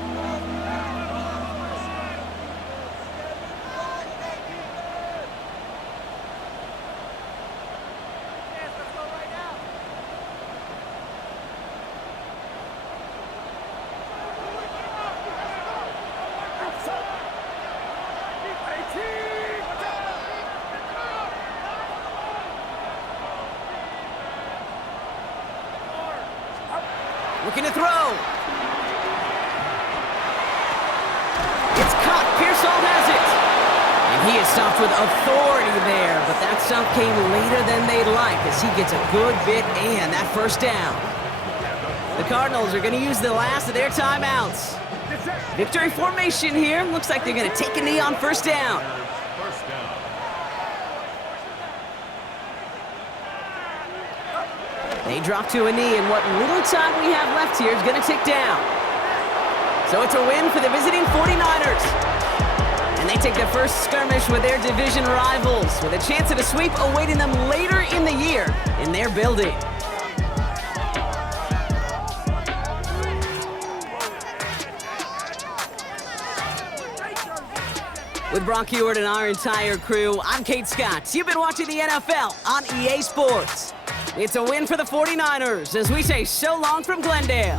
Looking to throw. It's caught. Pearsall has it. And he is stopped with authority there, but that stop came later than they'd like as he gets a good bit and that first down. The Cardinals are going to use the last of their timeouts. Victory formation here. Looks like they're going to take a knee on first down. They drop to a knee, and what little time we have left here is going to tick down. So it's a win for the visiting 49ers. And they take their first skirmish with their division rivals, with a chance at a sweep awaiting them later in the year in their building. With Brock Heward and our entire crew, I'm Kate Scott. You've been watching the NFL on EA Sports. It's a win for the 49ers as we say so long from Glendale.